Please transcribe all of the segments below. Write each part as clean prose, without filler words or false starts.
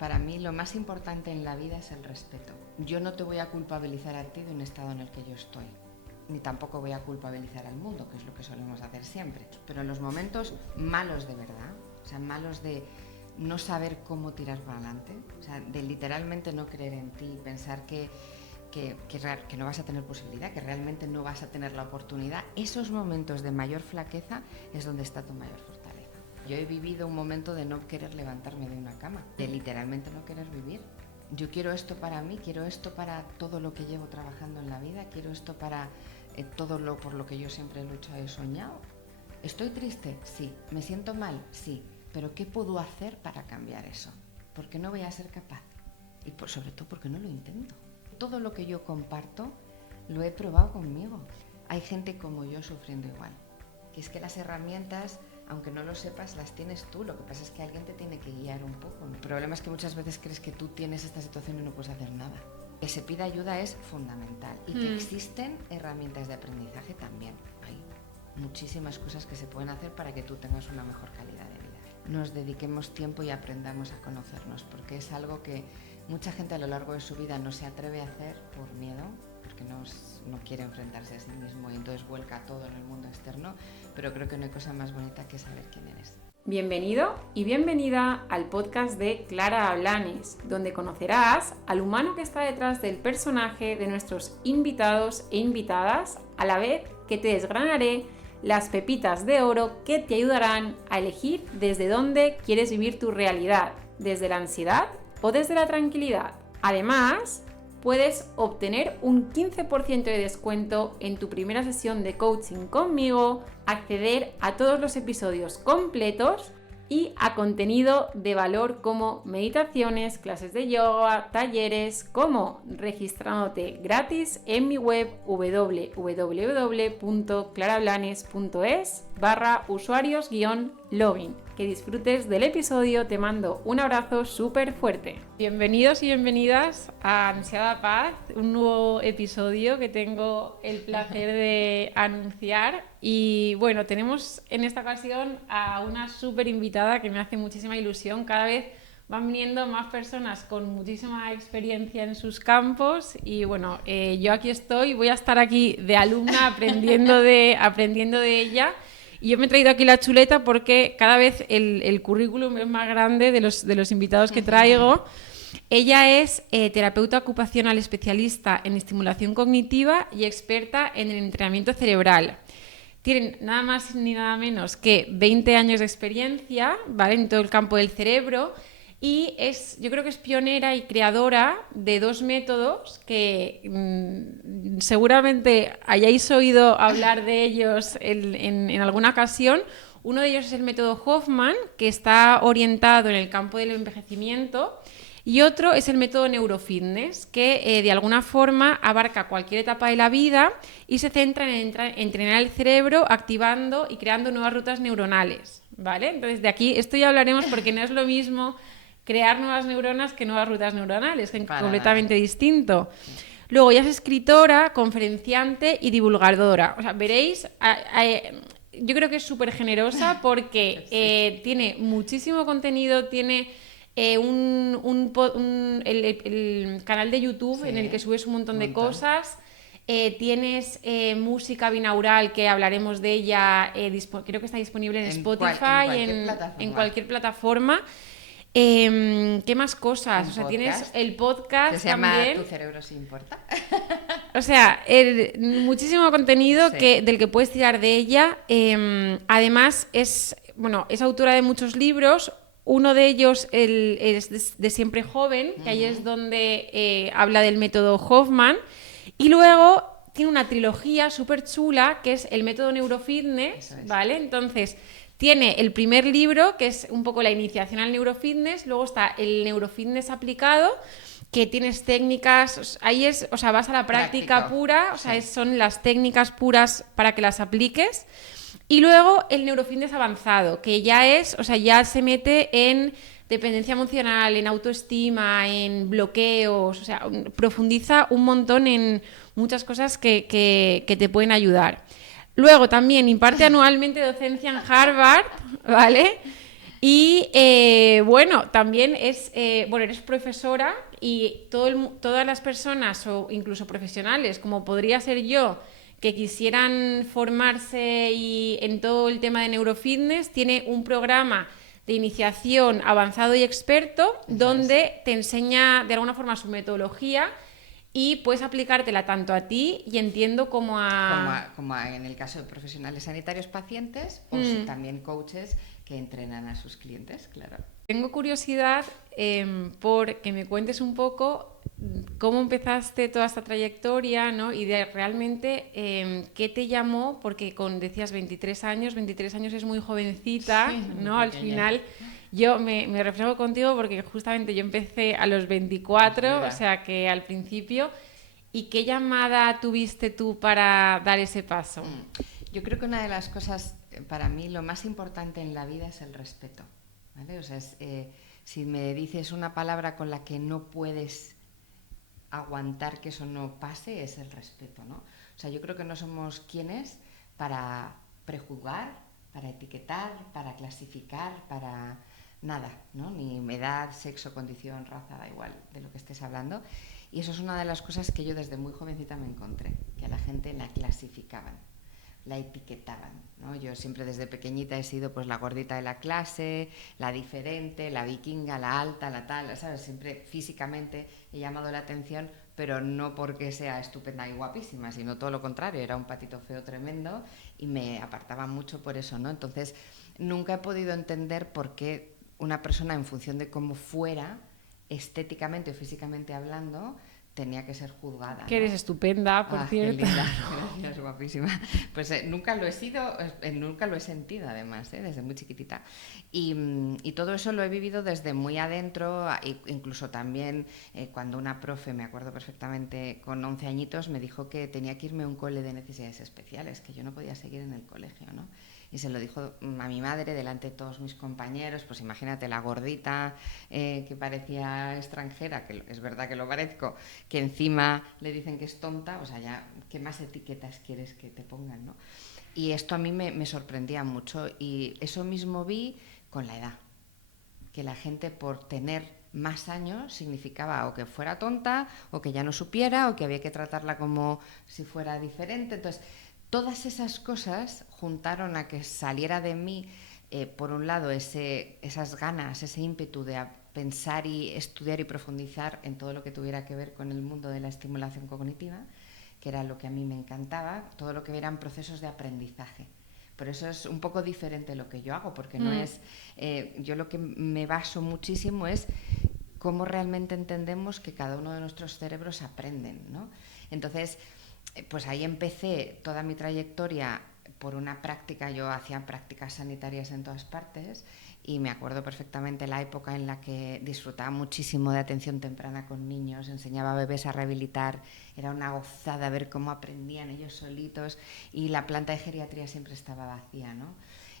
para mí lo más importante en la vida es el respeto. Yo no te voy a culpabilizar a ti de un estado en el que yo estoy, ni tampoco voy a culpabilizar al mundo, que es lo que solemos hacer siempre. Pero en los momentos malos de verdad, o sea, malos de no saber cómo tirar para adelante, o sea, de literalmente no creer en ti, pensar que no vas a tener posibilidad, que realmente no vas a tener la oportunidad, esos momentos de mayor flaqueza es donde está tu mayor fortaleza. Yo he vivido un momento de no querer levantarme de una cama, de literalmente no querer vivir. Yo quiero esto para mí, quiero esto para todo lo que llevo trabajando en la vida, quiero esto para todo lo por lo que yo siempre he luchado y he soñado. ¿Estoy triste? Sí. ¿Me siento mal? Sí. Pero ¿qué puedo hacer para cambiar eso? Porque no voy a ser capaz. Y sobre todo porque no lo intento. Todo lo que yo comparto lo he probado conmigo. Hay gente como yo sufriendo igual. Que es que las herramientas, aunque no lo sepas, las tienes tú. Lo que pasa es que alguien te tiene que guiar un poco. El problema es que muchas veces crees que tú tienes esta situación y no puedes hacer nada. Que se pida ayuda es fundamental. Y que existen herramientas de aprendizaje también. Hay muchísimas cosas que se pueden hacer para que tú tengas una mejor calidad de vida. Nos dediquemos tiempo y aprendamos a conocernos, porque es algo que mucha gente a lo largo de su vida no se atreve a hacer por miedo, porque no quiere enfrentarse a sí mismo y entonces vuelca todo en el mundo externo, pero creo que no hay cosa más bonita que saber quién eres. Bienvenido y bienvenida al podcast de Clara Blanes, donde conocerás al humano que está detrás del personaje de nuestros invitados e invitadas, a la vez que te desgranaré las pepitas de oro que te ayudarán a elegir desde dónde quieres vivir tu realidad, desde la ansiedad o desde la tranquilidad. Además, puedes obtener un 15% de descuento en tu primera sesión de coaching conmigo, acceder a todos los episodios completos y a contenido de valor como meditaciones, clases de yoga, talleres, como registrándote gratis en mi web www.clarablanes.es/usuarios-login. Que disfrutes del episodio, te mando un abrazo súper fuerte. Bienvenidos y bienvenidas a Ansiada Paz, un nuevo episodio que tengo el placer de anunciar. Y bueno, tenemos en esta ocasión a una súper invitada que me hace muchísima ilusión. Cada vez van viniendo más personas con muchísima experiencia en sus campos y bueno, yo aquí estoy, voy a estar aquí de alumna aprendiendo de ella. Y yo me he traído aquí la chuleta porque cada vez el currículum es más grande de los invitados que traigo. Ella es terapeuta ocupacional especialista en estimulación cognitiva y experta en el entrenamiento cerebral. Tienen nada más ni nada menos que 20 años de experiencia, ¿vale?, en todo el campo del cerebro, y yo creo que es pionera y creadora de dos métodos que seguramente hayáis oído hablar de ellos en alguna ocasión. Uno de ellos es el método Hoffman, que está orientado en el campo del envejecimiento, y otro es el método Neurofitness, que de alguna forma abarca cualquier etapa de la vida y se centra en entrenar el cerebro, activando y creando nuevas rutas neuronales, ¿vale? Entonces de aquí esto ya hablaremos porque no es lo mismo crear nuevas neuronas que nuevas rutas neuronales, es completamente distinto. Luego ella es escritora, conferenciante y divulgadora. O sea, veréis, yo creo que es súper generosa porque tiene muchísimo contenido, tiene el canal de YouTube en el que subes un montón de cosas. Tienes música binaural, que hablaremos de ella, creo que está disponible en Spotify, en cualquier plataforma. ¿Qué más cosas? O sea, tienes el podcast que se llama también. Tu cerebro sí importa. O sea, muchísimo contenido del que puedes tirar de ella. Además, es autora de muchos libros. Uno de ellos es de Siempre Joven, que ahí es donde habla del método Hoffman. Y luego tiene una trilogía súper chula, que es el método Neurofitness, ¿vale? Entonces, tiene el primer libro, que es un poco la iniciación al neurofitness. Luego está el neurofitness aplicado, que tienes técnicas, ahí vas a la práctica pura, son las técnicas puras para que las apliques. Y luego el neurofitness avanzado, que ya ya se mete en dependencia emocional, en autoestima, en bloqueos, profundiza un montón en muchas cosas que te pueden ayudar. Luego también imparte anualmente docencia en Harvard, ¿vale? Y bueno, también eres profesora y todas las personas o incluso profesionales, como podría ser yo, que quisieran formarse en todo el tema de neurofitness, tiene un programa de iniciación avanzado y experto donde te enseña de alguna forma su metodología y puedes aplicártela tanto a ti y entiendo como En el caso de profesionales sanitarios pacientes o también coaches que entrenan a sus clientes, claro. Tengo curiosidad por que me cuentes un poco cómo empezaste toda esta trayectoria, ¿no? Y de realmente qué te llamó, porque decías 23 años es muy jovencita, Sí, ¿no? muy Al pequeña. final yo me reflejo contigo porque justamente yo empecé a los 24, o sea que al principio. ¿Y qué llamada tuviste tú para dar ese paso? Yo creo que una de las cosas, para mí, lo más importante en la vida es el respeto, ¿vale? O sea, si me dices una palabra con la que no puedes aguantar que eso no pase, es el respeto, ¿no? O sea, yo creo que no somos quienes para prejuzgar, para etiquetar, para clasificar, para nada, ¿no? Ni edad, sexo, condición, raza, da igual de lo que estés hablando. Y eso es una de las cosas que yo desde muy jovencita me encontré, que a la gente la clasificaban, la etiquetaban, ¿no? Yo siempre desde pequeñita he sido pues la gordita de la clase, la diferente, la vikinga, la alta, la tal, ¿sabes? Siempre físicamente he llamado la atención, pero no porque sea estupenda y guapísima, sino todo lo contrario, era un patito feo tremendo y me apartaba mucho por eso, ¿no? Entonces, nunca he podido entender por qué una persona, en función de cómo fuera, estéticamente o físicamente hablando, tenía que ser juzgada, Que ¿no? eres estupenda, por cierto. Qué linda, gracias, guapísima. Pues nunca lo he sido, nunca lo he sentido además, desde muy chiquitita. Y todo eso lo he vivido desde muy adentro, incluso también cuando una profe, me acuerdo perfectamente, con 11 añitos, me dijo que tenía que irme a un cole de necesidades especiales, que yo no podía seguir en el colegio, ¿no? Y se lo dijo a mi madre delante de todos mis compañeros, pues imagínate la gordita que parecía extranjera, que es verdad que lo parezco, que encima le dicen que es tonta, o sea, ya, ¿qué más etiquetas quieres que te pongan, no? Y esto a mí me sorprendía mucho y eso mismo vi con la edad, que la gente por tener más años significaba o que fuera tonta o que ya no supiera o que había que tratarla como si fuera diferente. Entonces, todas esas cosas juntaron a que saliera de mí, por un lado, esas ganas, ese ímpetu de pensar y estudiar y profundizar en todo lo que tuviera que ver con el mundo de la estimulación cognitiva, que era lo que a mí me encantaba, todo lo que eran procesos de aprendizaje. Pero eso es un poco diferente lo que yo hago, porque no es... yo lo que me baso muchísimo es cómo realmente entendemos que cada uno de nuestros cerebros aprenden, ¿no? Entonces, pues ahí empecé toda mi trayectoria por una práctica. Yo hacía prácticas sanitarias en todas partes y me acuerdo perfectamente la época en la que disfrutaba muchísimo de atención temprana con niños, enseñaba a bebés a rehabilitar, era una gozada ver cómo aprendían ellos solitos y la planta de geriatría siempre estaba vacía, ¿no?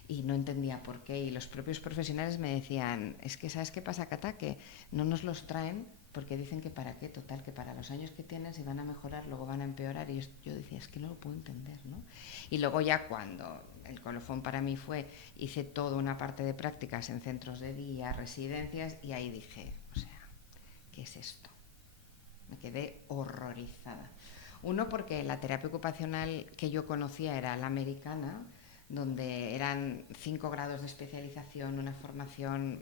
Y no entendía por qué, y los propios profesionales me decían, es que ¿sabes qué pasa, Cata? Que no nos los traen porque dicen que para qué, total, que para los años que tienen si van a mejorar, luego van a empeorar. Y yo decía, es que no lo puedo entender, ¿no? Y luego ya cuando el colofón para mí fue, hice toda una parte de prácticas en centros de día, residencias, y ahí dije, o sea, ¿qué es esto? Me quedé horrorizada. Uno, porque la terapia ocupacional que yo conocía era la americana, donde eran 5 grados de especialización, una formación,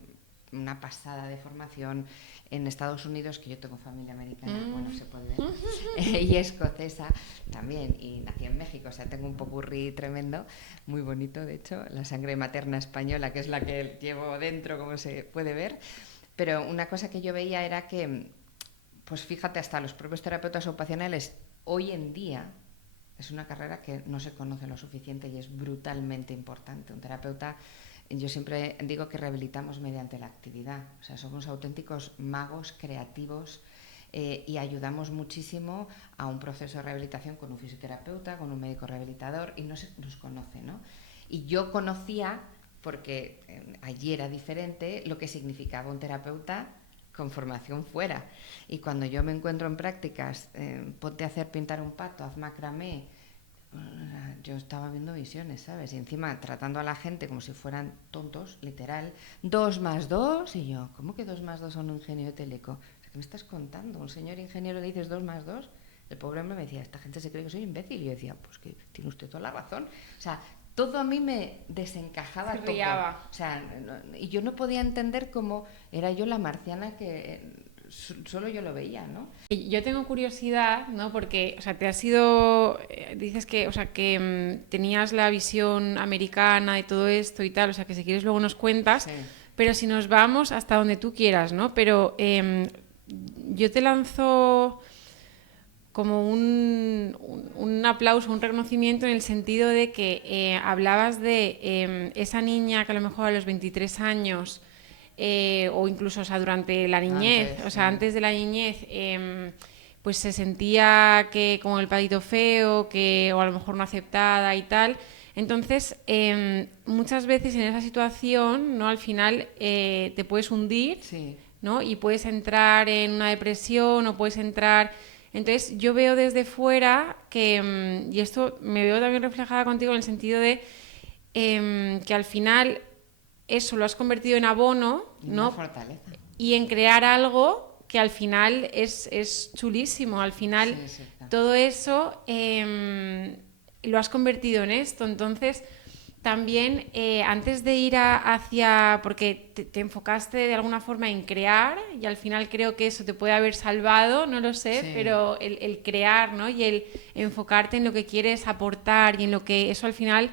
una pasada de formación. En Estados Unidos, que yo tengo familia americana, bueno, se puede ver, y escocesa también, y nací en México, o sea, tengo un popurrí tremendo, muy bonito, de hecho, la sangre materna española, que es la que llevo dentro, como se puede ver. Pero una cosa que yo veía era que, pues fíjate, hasta los propios terapeutas ocupacionales hoy en día es una carrera que no se conoce lo suficiente y es brutalmente importante. Un terapeuta, yo siempre digo que rehabilitamos mediante la actividad, o sea, somos auténticos magos creativos, y ayudamos muchísimo a un proceso de rehabilitación con un fisioterapeuta, con un médico rehabilitador, y no se nos conoce, ¿no? Y yo conocía, porque allí era diferente, lo que significaba un terapeuta con formación fuera. Y cuando yo me encuentro en prácticas, ponte a hacer pintar un pato, haz macramé, Yo estaba viendo visiones, ¿sabes? Y encima tratando a la gente como si fueran tontos, literal. 2 más 2 y yo, ¿cómo que 2 más 2 a un ingeniero teleco? O sea, ¿qué me estás contando? Un señor ingeniero le dices 2 más 2. El pobre hombre me decía, esta gente se cree que soy imbécil. Y yo decía, pues que tiene usted toda la razón. O sea, todo a mí me desencajaba Se todo. riaba. O sea, y yo no podía entender cómo era yo la marciana que solo yo lo veía, ¿no? Y yo tengo curiosidad, ¿no? Porque, o sea, te has ido, dices que, o sea, que tenías la visión americana de todo esto y tal, o sea, que si quieres luego nos cuentas, Sí. pero si nos vamos hasta donde tú quieras, ¿no? Pero yo te lanzo como un aplauso, un reconocimiento en el sentido de que hablabas de esa niña que a lo mejor a los 23 años, o incluso, o sea, durante la niñez, Antes, o sí. sea, antes de la niñez, pues se sentía que como el patito feo, que, o a lo mejor no aceptada y tal. Entonces, muchas veces en esa situación, ¿no? Al final te puedes hundir, Sí. ¿no? Y puedes entrar en una depresión o puedes entrar... Entonces yo veo desde fuera que, y esto me veo también reflejada contigo en el sentido de que al final eso lo has convertido en abono, Y una ¿no? fortaleza. Y en crear algo que al final es chulísimo. Al final Sí, sí, claro. todo eso lo has convertido en esto. Entonces, también antes de ir hacia, porque te enfocaste de alguna forma en crear y al final creo que eso te puede haber salvado, no lo sé, Sí. pero el crear, ¿no? Y el enfocarte en lo que quieres aportar y en lo que eso al final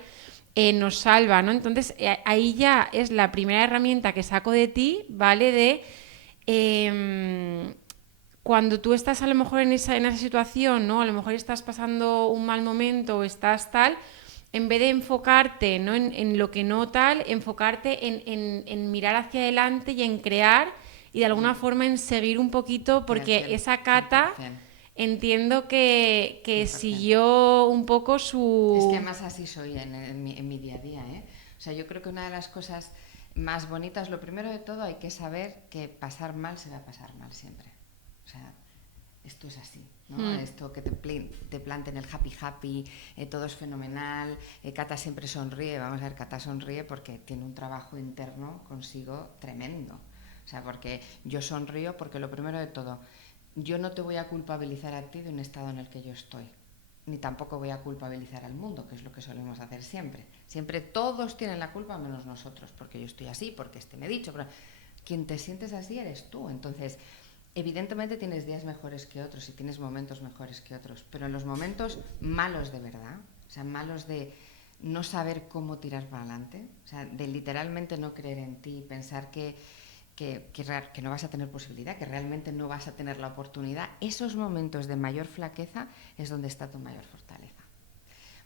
nos salva, ¿no? Entonces ahí ya es la primera herramienta que saco de ti, ¿vale? De cuando tú estás a lo mejor en esa situación, ¿no? A lo mejor estás pasando un mal momento o estás tal, en vez de enfocarte, ¿no? en lo que no tal, enfocarte en mirar hacia adelante y en crear y de alguna forma en seguir un poquito, porque esa cata 100%. entiendo que 100%. siguió un poco Es que su... además así soy en mi día a día, ¿eh? O sea, yo creo que una de las cosas más bonitas, lo primero de todo, hay que saber que pasar mal se va a pasar mal siempre. O sea, esto es así, ¿no? Esto que te planten el happy happy, todo es fenomenal, Cata siempre sonríe, vamos a ver, Cata sonríe porque tiene un trabajo interno consigo tremendo. O sea, porque yo sonrío porque lo primero de todo, yo no te voy a culpabilizar a ti de un estado en el que yo estoy, ni tampoco voy a culpabilizar al mundo, que es lo que solemos hacer siempre. Siempre todos tienen la culpa menos nosotros, porque yo estoy así, porque me he dicho, pero quien te sientes así eres tú. Entonces, evidentemente tienes días mejores que otros y tienes momentos mejores que otros, pero en los momentos malos de verdad, o sea, malos de no saber cómo tirar para adelante, o sea, de literalmente no creer en ti, pensar que no vas a tener posibilidad, que realmente no vas a tener la oportunidad, esos momentos de mayor flaqueza es donde está tu mayor fortaleza.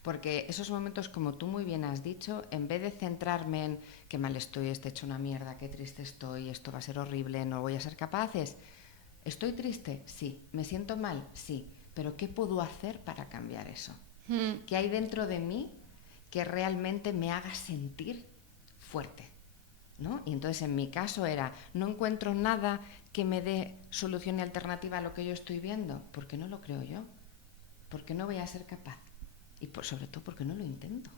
Porque esos momentos, como tú muy bien has dicho, en vez de centrarme en qué mal estoy, estoy hecho una mierda, qué triste estoy, esto va a ser horrible, no voy a ser capaz, ¿estoy triste? Sí. ¿Me siento mal? Sí. Pero ¿qué puedo hacer para cambiar eso? ¿Qué hay dentro de mí que realmente me haga sentir fuerte? ¿No? Y entonces en mi caso era, no encuentro nada que me dé solución y alternativa a lo que yo estoy viendo, porque no lo creo yo, porque no voy a ser capaz y sobre todo porque no lo intento,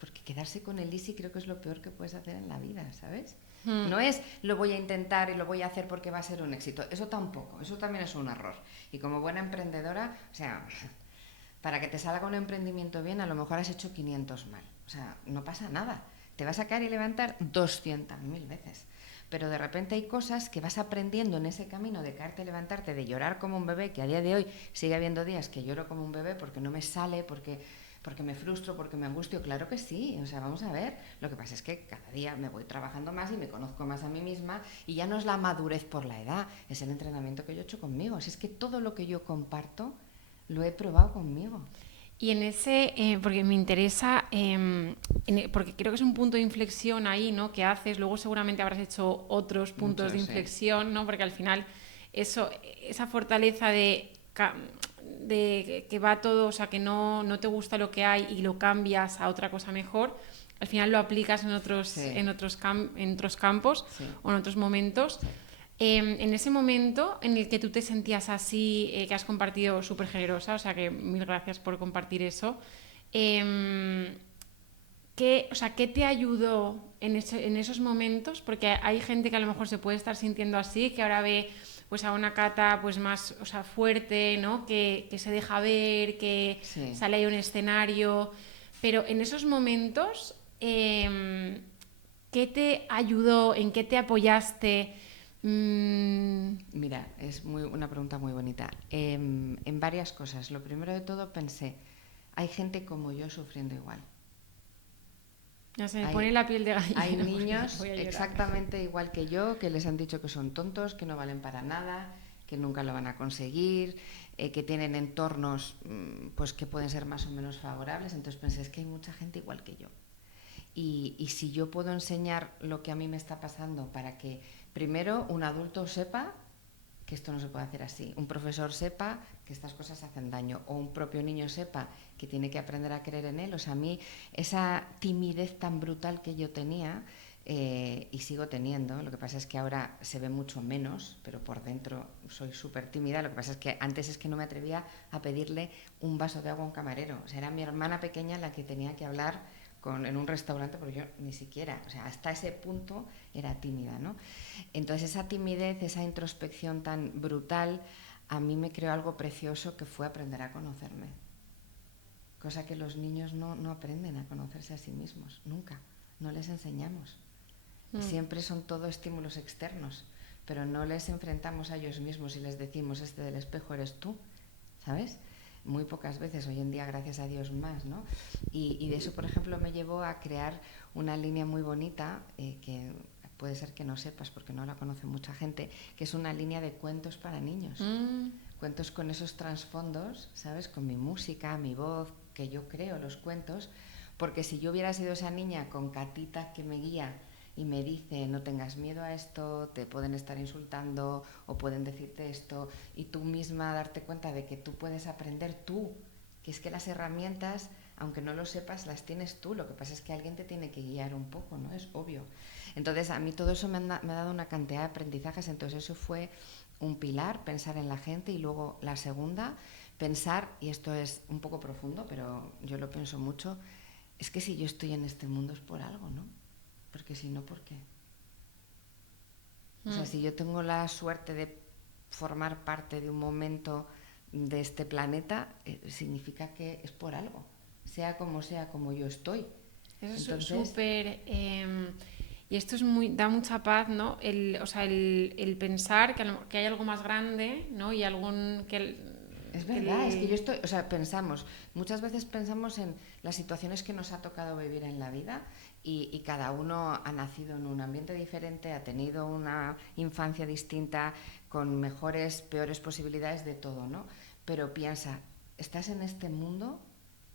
porque quedarse con el easy creo que es lo peor que puedes hacer en la vida, ¿sabes? No es lo voy a intentar y lo voy a hacer porque va a ser un éxito, eso tampoco, eso también es un error. Y como buena emprendedora, o sea, para que te salga un emprendimiento bien a lo mejor has hecho 500 mal, o sea, no pasa nada. Te vas a caer y levantar 200.000 veces. Pero de repente hay cosas que vas aprendiendo en ese camino de caerte y levantarte, de llorar como un bebé, que a día de hoy sigue habiendo días que lloro como un bebé porque no me sale, porque me frustro, porque me angustio. Claro que sí, o sea, vamos a ver. Lo que pasa es que cada día me voy trabajando más y me conozco más a mí misma y ya no es la madurez por la edad, es el entrenamiento que yo he hecho conmigo. Si es que todo lo que yo comparto lo he probado conmigo. Y en ese, porque me interesa, porque creo que es un punto de inflexión ahí, ¿no? Que haces, luego seguramente habrás hecho otros puntos de inflexión, ¿no? Porque al final esa fortaleza de que va todo, o sea, que no te gusta lo que hay y lo cambias a otra cosa mejor, al final lo aplicas en otros campos o en otros momentos. En ese momento en el que tú te sentías así, que has compartido súper generosa, o sea que mil gracias por compartir eso, ¿Qué te ayudó en esos momentos? Porque hay gente que a lo mejor se puede estar sintiendo así, que ahora ve pues a una Cata pues más, o sea, fuerte, ¿no? Que se deja ver, que Sí. sale ahí a un escenario. Pero en esos momentos, ¿qué te ayudó? ¿En qué te apoyaste? Mira, es una pregunta muy bonita. En varias cosas. Lo primero de todo pensé, hay gente como yo sufriendo igual. Ya se me pone Hay, la piel de hay gallina porque niños voy a llorar. exactamente igual que yo, que les han dicho que son tontos, que no valen para nada, que nunca lo van a conseguir, que tienen entornos pues que pueden ser más o menos favorables. Entonces pensé, es que hay mucha gente igual que yo. Y si yo puedo enseñar lo que a mí me está pasando para que primero un adulto sepa que esto no se puede hacer así, un profesor sepa que estas cosas hacen daño, o un propio niño sepa que tiene que aprender a creer en él. O sea, a mí esa timidez tan brutal que yo tenía, y sigo teniendo, lo que pasa es que ahora se ve mucho menos, pero por dentro soy súper tímida. Lo que pasa es que antes es que no me atrevía a pedirle un vaso de agua a un camarero. O sea, era mi hermana pequeña la que tenía que hablar en un restaurante, porque yo ni siquiera, o sea, hasta ese punto era tímida, ¿no? Entonces esa timidez, esa introspección tan brutal, a mí me creó algo precioso que fue aprender a conocerme. Cosa que los niños no aprenden a conocerse a sí mismos, nunca, no les enseñamos. Siempre son todo estímulos externos, pero no les enfrentamos a ellos mismos y les decimos, este del espejo eres tú, ¿sabes? Muy pocas veces, hoy en día gracias a Dios más, ¿no? Y de eso, por ejemplo, me llevó a crear una línea muy bonita, que puede ser que no sepas porque no la conoce mucha gente, que es una línea de cuentos para niños. Cuentos con esos trasfondos, ¿sabes? Con mi música, mi voz, que yo creo los cuentos, porque si yo hubiera sido esa niña con Catita que me guía y me dice, no tengas miedo a esto, te pueden estar insultando o pueden decirte esto, y tú misma darte cuenta de que tú puedes aprender tú, que es que las herramientas, aunque no lo sepas, las tienes tú. Lo que pasa es que alguien te tiene que guiar un poco, ¿no? Es obvio. Entonces a mí todo eso me ha dado una cantidad de aprendizajes. Entonces eso fue un pilar, pensar en la gente. Y luego la segunda, pensar, y esto es un poco profundo, pero yo lo pienso mucho, es que si yo estoy en este mundo es por algo, ¿no? Porque si no, ¿por qué? O sea, si yo tengo la suerte de formar parte de un momento de este planeta, significa que es por algo, sea como yo estoy. Eso es Entonces, súper... y esto es da mucha paz, ¿no? O sea, el pensar que hay algo más grande, ¿no? Y algún... es verdad, es que yo estoy, o sea, muchas veces pensamos en las situaciones que nos ha tocado vivir en la vida, y cada uno ha nacido en un ambiente diferente, ha tenido una infancia distinta, con mejores, peores posibilidades de todo, ¿no? Pero piensa, estás en este mundo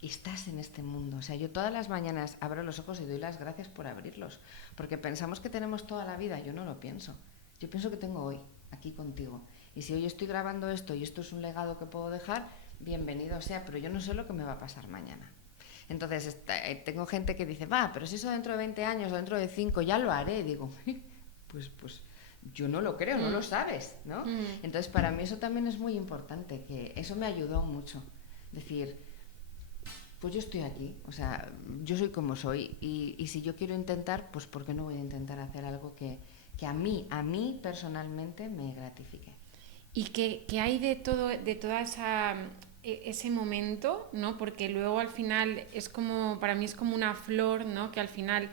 y estás en este mundo. O sea, yo todas las mañanas abro los ojos y doy las gracias por abrirlos, porque pensamos que tenemos toda la vida. Yo no lo pienso. Yo pienso que tengo hoy, aquí contigo. Y si hoy estoy grabando esto y esto es un legado que puedo dejar, bienvenido sea, pero yo no sé lo que me va a pasar mañana. Entonces, tengo gente que dice, va, pero si eso dentro de 20 años o dentro de 5 ya lo haré. Digo, pues yo no lo creo, no lo sabes, ¿no? Entonces, para mí eso también es muy importante, que eso me ayudó mucho. Decir, pues yo estoy aquí, o sea, yo soy como soy, y si yo quiero intentar, pues ¿por qué no voy a intentar hacer algo que a mí personalmente me gratifique? ¿Y qué hay de toda ese momento, ¿no? Porque luego al final es como, para mí es como una flor, ¿no? Que al final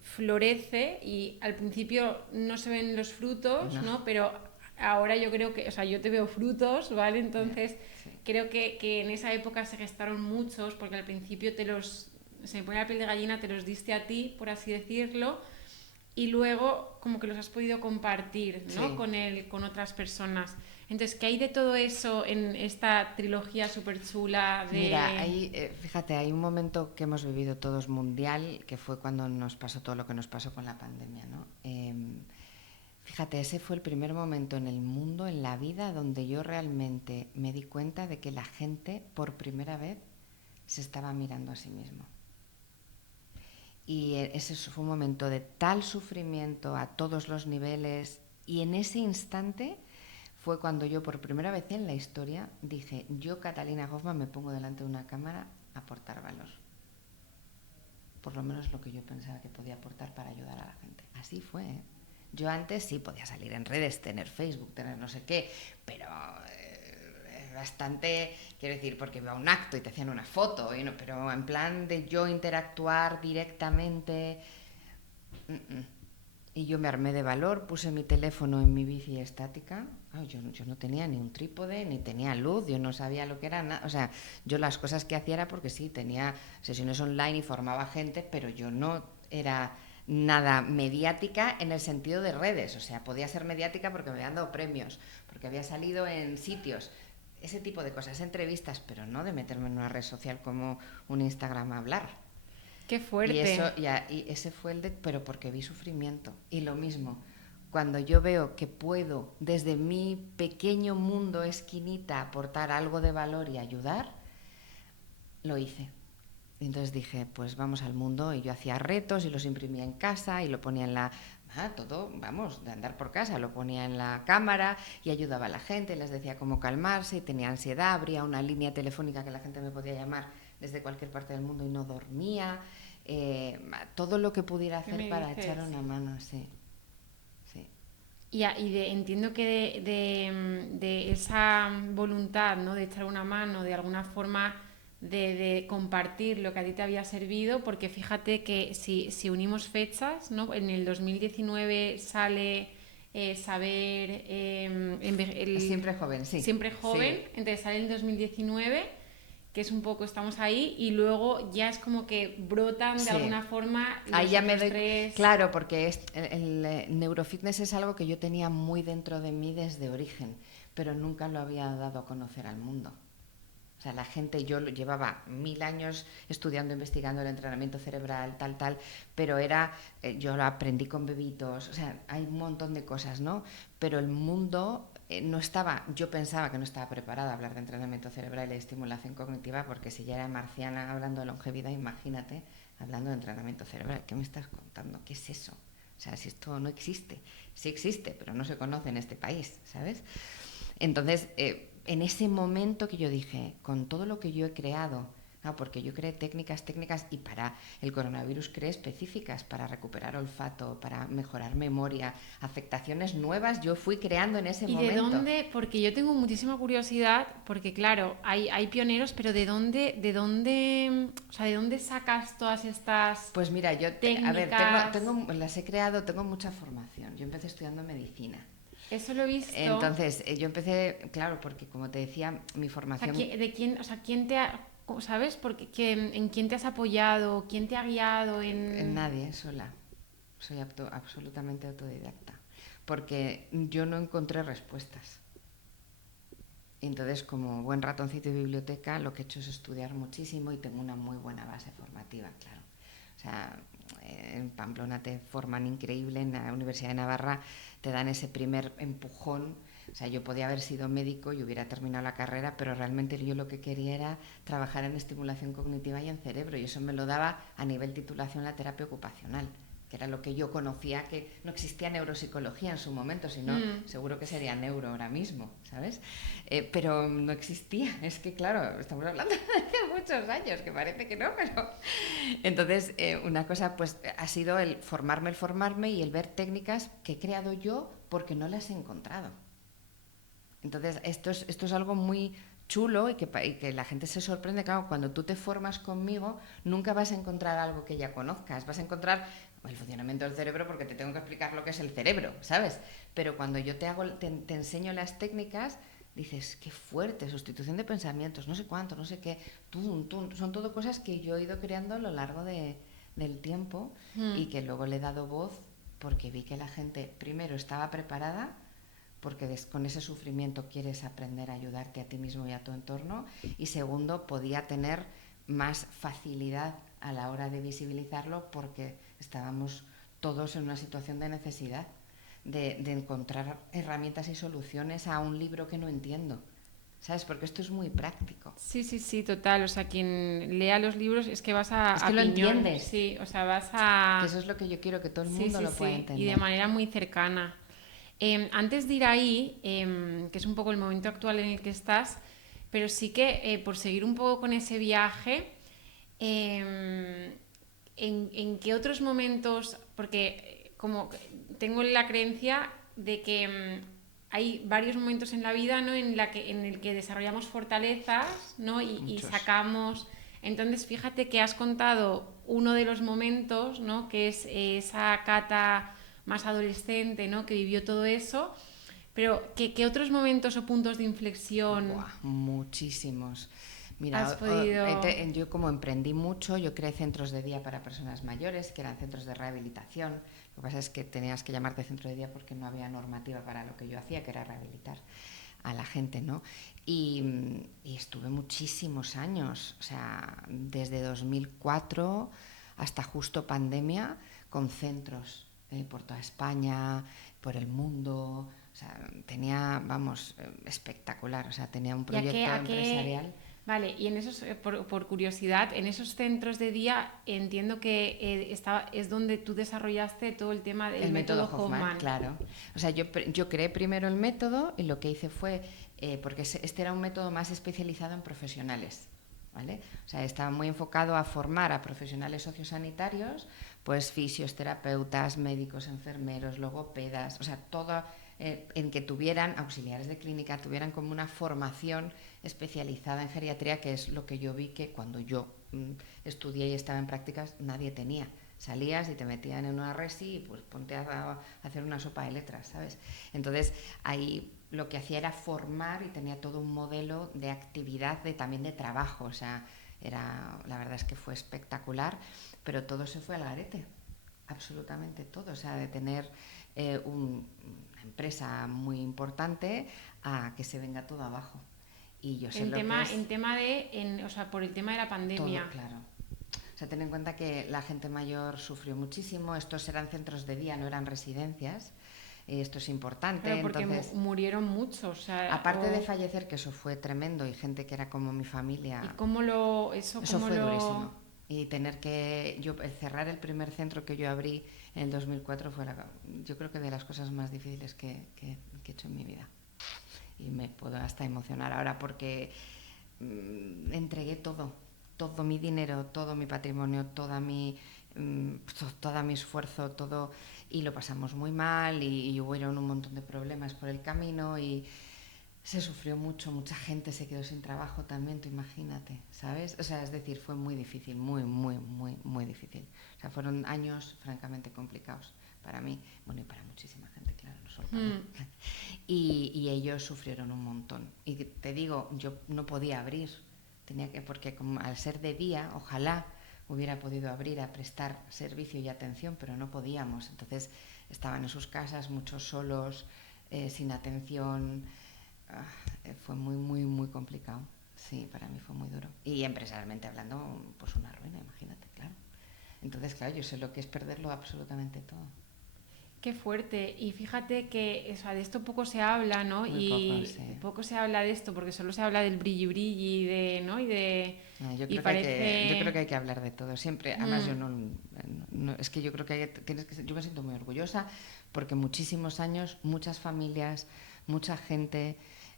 florece y al principio no se ven los frutos, No. ¿no? Pero ahora yo creo que, o sea, yo te veo frutos, ¿vale? Entonces Sí. creo que en esa época se gestaron muchos, porque al principio se me pone la piel de gallina, te los diste a ti, por así decirlo, y luego como que los has podido compartir, ¿no? Sí. Con otras personas. Entonces, ¿qué hay de todo eso en esta trilogía súper chula de... Mira, fíjate, hay un momento que hemos vivido todos mundial, que fue cuando nos pasó todo lo que nos pasó con la pandemia, ¿no? Fíjate, ese fue el primer momento en el mundo, en la vida, donde yo realmente me di cuenta de que la gente, por primera vez, se estaba mirando a sí mismo. Y ese fue un momento de tal sufrimiento a todos los niveles, y en ese instante fue cuando yo por primera vez en la historia dije, yo, Catalina Hoffman, me pongo delante de una cámara aportar valor. Por lo menos lo que yo pensaba que podía aportar para ayudar a la gente. Así fue, ¿eh? Yo antes sí podía salir en redes, tener Facebook, tener no sé qué, pero bastante, quiero decir, porque iba a un acto y te hacían una foto, y no, pero en plan de yo interactuar directamente. Y yo me armé de valor, puse mi teléfono en mi bici estática. Yo no tenía ni un trípode, ni tenía luz, yo no sabía lo que era nada. O sea, yo las cosas que hacía era porque sí, tenía sesiones online y formaba gente, pero yo no era nada mediática en el sentido de redes. O sea, podía ser mediática porque me habían dado premios, porque había salido en sitios, ese tipo de cosas, entrevistas, pero no de meterme en una red social como un Instagram a hablar. Qué Y fuerte. eso, ya, y ese fue el de, pero porque vi sufrimiento. Y lo mismo, cuando yo veo que puedo desde mi pequeño mundo esquinita aportar algo de valor y ayudar, lo hice. Y entonces dije, pues vamos al mundo. Y yo hacía retos y los imprimía en casa y lo ponía en la... todo, vamos, de andar por casa, lo ponía en la cámara y ayudaba a la gente, les decía cómo calmarse, y tenía ansiedad, abría una línea telefónica que la gente me podía llamar desde cualquier parte del mundo y no dormía. Todo lo que pudiera hacer para echar una mano, sí. Sí. Entiendo que de esa voluntad, ¿no?, de echar una mano, de alguna forma de compartir lo que a ti te había servido, porque fíjate que si unimos fechas, ¿no?, en el 2019 sale Saber Siempre joven, sí. Siempre joven, Sí. entonces sale en el 2019, que es un poco, estamos ahí, y luego ya es como que brotan de Sí. alguna forma Ahí los ya me otros doy... tres. Claro, porque el neurofitness es algo que yo tenía muy dentro de mí desde origen, pero nunca lo había dado a conocer al mundo. O sea, la gente, yo llevaba 1000 años estudiando, investigando el entrenamiento cerebral, tal, pero yo lo aprendí con bebitos, o sea, hay un montón de cosas, ¿no? Pero el mundo no estaba, yo pensaba que no estaba preparada a hablar de entrenamiento cerebral y de estimulación cognitiva, porque si ya era marciana hablando de longevidad, imagínate, hablando de entrenamiento cerebral, ¿qué me estás contando? ¿Qué es eso? O sea, si esto no existe, sí existe, pero no se conoce en este país, ¿sabes? Entonces, en ese momento que yo dije, con todo lo que yo he creado, porque yo creé técnicas y para el coronavirus creé específicas para recuperar olfato, para mejorar memoria, afectaciones nuevas, yo fui creando en ese ¿Y momento. de dónde? Porque yo tengo muchísima curiosidad, porque claro, hay pioneros, pero o sea, ¿de dónde sacas todas estas Pues mira, técnicas? las he creado, tengo mucha formación. Yo empecé estudiando medicina. Eso lo he visto. Entonces, yo empecé, claro, porque como te decía, mi O sea, formación... ¿quién te ha, sabes? ¿En quién te has apoyado? ¿Quién te ha guiado En en...? nadie, sola. Soy absolutamente autodidacta. Porque yo no encontré respuestas. Entonces, como buen ratoncito de biblioteca, lo que he hecho es estudiar muchísimo y tengo una muy buena base formativa, claro. O sea, en Pamplona te forman increíble, en la Universidad de Navarra te dan ese primer empujón. O sea, yo podía haber sido médico y hubiera terminado la carrera, pero realmente yo lo que quería era trabajar en estimulación cognitiva y en cerebro, y eso me lo daba a nivel titulación la terapia ocupacional, que era lo que yo conocía, que no existía neuropsicología en su momento, sino seguro que sería neuro ahora mismo, ¿sabes? Pero no existía, es que claro, estamos hablando de hace muchos años, que parece que no, pero... Entonces, una cosa pues ha sido el formarme y el ver técnicas que he creado yo porque no las he encontrado. Entonces, esto es algo muy chulo y que la gente se sorprende. Claro, cuando tú te formas conmigo, nunca vas a encontrar algo que ya conozcas. Vas a encontrar el funcionamiento del cerebro porque te tengo que explicar lo que es el cerebro, ¿sabes? Pero cuando yo te enseño las técnicas, dices, qué fuerte, sustitución de pensamientos, no sé cuánto, no sé qué. Son todo cosas que yo he ido creando a lo largo del tiempo y que luego le he dado voz porque vi que la gente, primero, estaba preparada, porque con ese sufrimiento quieres aprender a ayudarte a ti mismo y a tu entorno, y segundo, podía tener más facilidad a la hora de visibilizarlo porque estábamos todos en una situación de necesidad de encontrar herramientas y soluciones a un libro que no entiendo, ¿sabes? Porque esto es muy práctico. Sí, total. O sea, quien lea los libros es que vas a Es que lo piñón. entiendes. Sí, o sea, vas a... Que eso es lo que yo quiero, que todo el mundo lo pueda entender. Y de manera muy cercana. Antes de ir ahí, que es un poco el momento actual en el que estás, pero sí que por seguir un poco con ese viaje, ¿En qué otros momentos? Porque como tengo la creencia de que hay varios momentos en la vida, ¿no? En el que desarrollamos fortalezas, ¿no? Y Muchos. sacamos. Entonces, fíjate que has contado uno de los momentos, ¿no? Que es esa Cata más adolescente, ¿no? Que vivió todo eso. Pero, ¿qué otros momentos o puntos de inflexión Buah, muchísimos. has Mira, podido...? yo como emprendí mucho, yo creé centros de día para personas mayores, que eran centros de rehabilitación. Lo que pasa es que tenías que llamarte centro de día porque no había normativa para lo que yo hacía, que era rehabilitar a la gente, ¿no? Y estuve muchísimos años, o sea, desde 2004 hasta justo pandemia, con centros por toda España, por el mundo. O sea, tenía, vamos, espectacular. O sea, tenía un ¿Y proyecto empresarial. Vale, y en esos, por curiosidad, en esos centros de día entiendo que es donde tú desarrollaste todo el tema del El método método Hoffman, Hoffman. claro. O sea, yo creé primero el método y lo que hice fue, porque este era un método más especializado en profesionales, ¿vale? O sea, estaba muy enfocado a formar a profesionales sociosanitarios, pues fisioterapeutas, médicos, enfermeros, logopedas, o sea, todo en que tuvieran, auxiliares de clínica, tuvieran como una formación especializada en geriatría, que es lo que yo vi que cuando yo estudié y estaba en prácticas nadie tenía. Salías y te metían en una resi y pues ponte a hacer una sopa de letras, ¿sabes? Entonces ahí lo que hacía era formar y tenía todo un modelo de actividad, también de trabajo, o sea, la verdad es que fue espectacular, pero todo se fue al garete, absolutamente todo, o sea, de tener una empresa muy importante a que se venga todo abajo. Y yo sé lo que es O sea, por el tema de la todo, pandemia. claro. O sea, ten en cuenta que la gente mayor sufrió muchísimo. Estos eran centros de día, no eran residencias. Esto es importante. Pero porque Entonces, murieron muchos, o sea, aparte de fallecer, que eso fue tremendo, y gente que era como mi ¿y familia, eso cómo fue durísimo. lo... Y tener que cerrar el primer centro que yo abrí en el 2004 fue, yo creo que de las cosas más difíciles que he hecho en mi vida. Y me puedo hasta emocionar ahora porque entregué todo mi dinero, todo mi patrimonio, todo mi esfuerzo, todo, y lo pasamos muy mal y hubieron un montón de problemas por el camino y se sufrió mucho, mucha gente se quedó sin trabajo también, tú imagínate, ¿sabes? O sea, es decir, fue muy difícil, muy difícil. O sea, fueron años francamente complicados para mí, bueno, y para muchísima gente, claro, no solo para mí. Y ellos sufrieron un montón. Y te digo, yo no podía abrir, porque como al ser de día, ojalá hubiera podido abrir a prestar servicio y atención, pero no podíamos. Entonces estaban en sus casas, muchos solos, sin atención. Fue muy complicado. Sí, para mí fue muy duro. Y empresarialmente hablando, pues una ruina, imagínate, claro. Entonces, claro, yo sé lo que es perderlo absolutamente todo. Qué fuerte. Y fíjate que, o sea, de esto poco se habla, ¿no? Muy poco, Y sí. poco se habla de esto porque solo se habla del brilli brilli de, ¿no? Y Yo creo que parece... hay que hablar de todo siempre. Además, yo es que yo creo que yo me siento muy orgullosa porque muchísimos años, muchas familias, mucha gente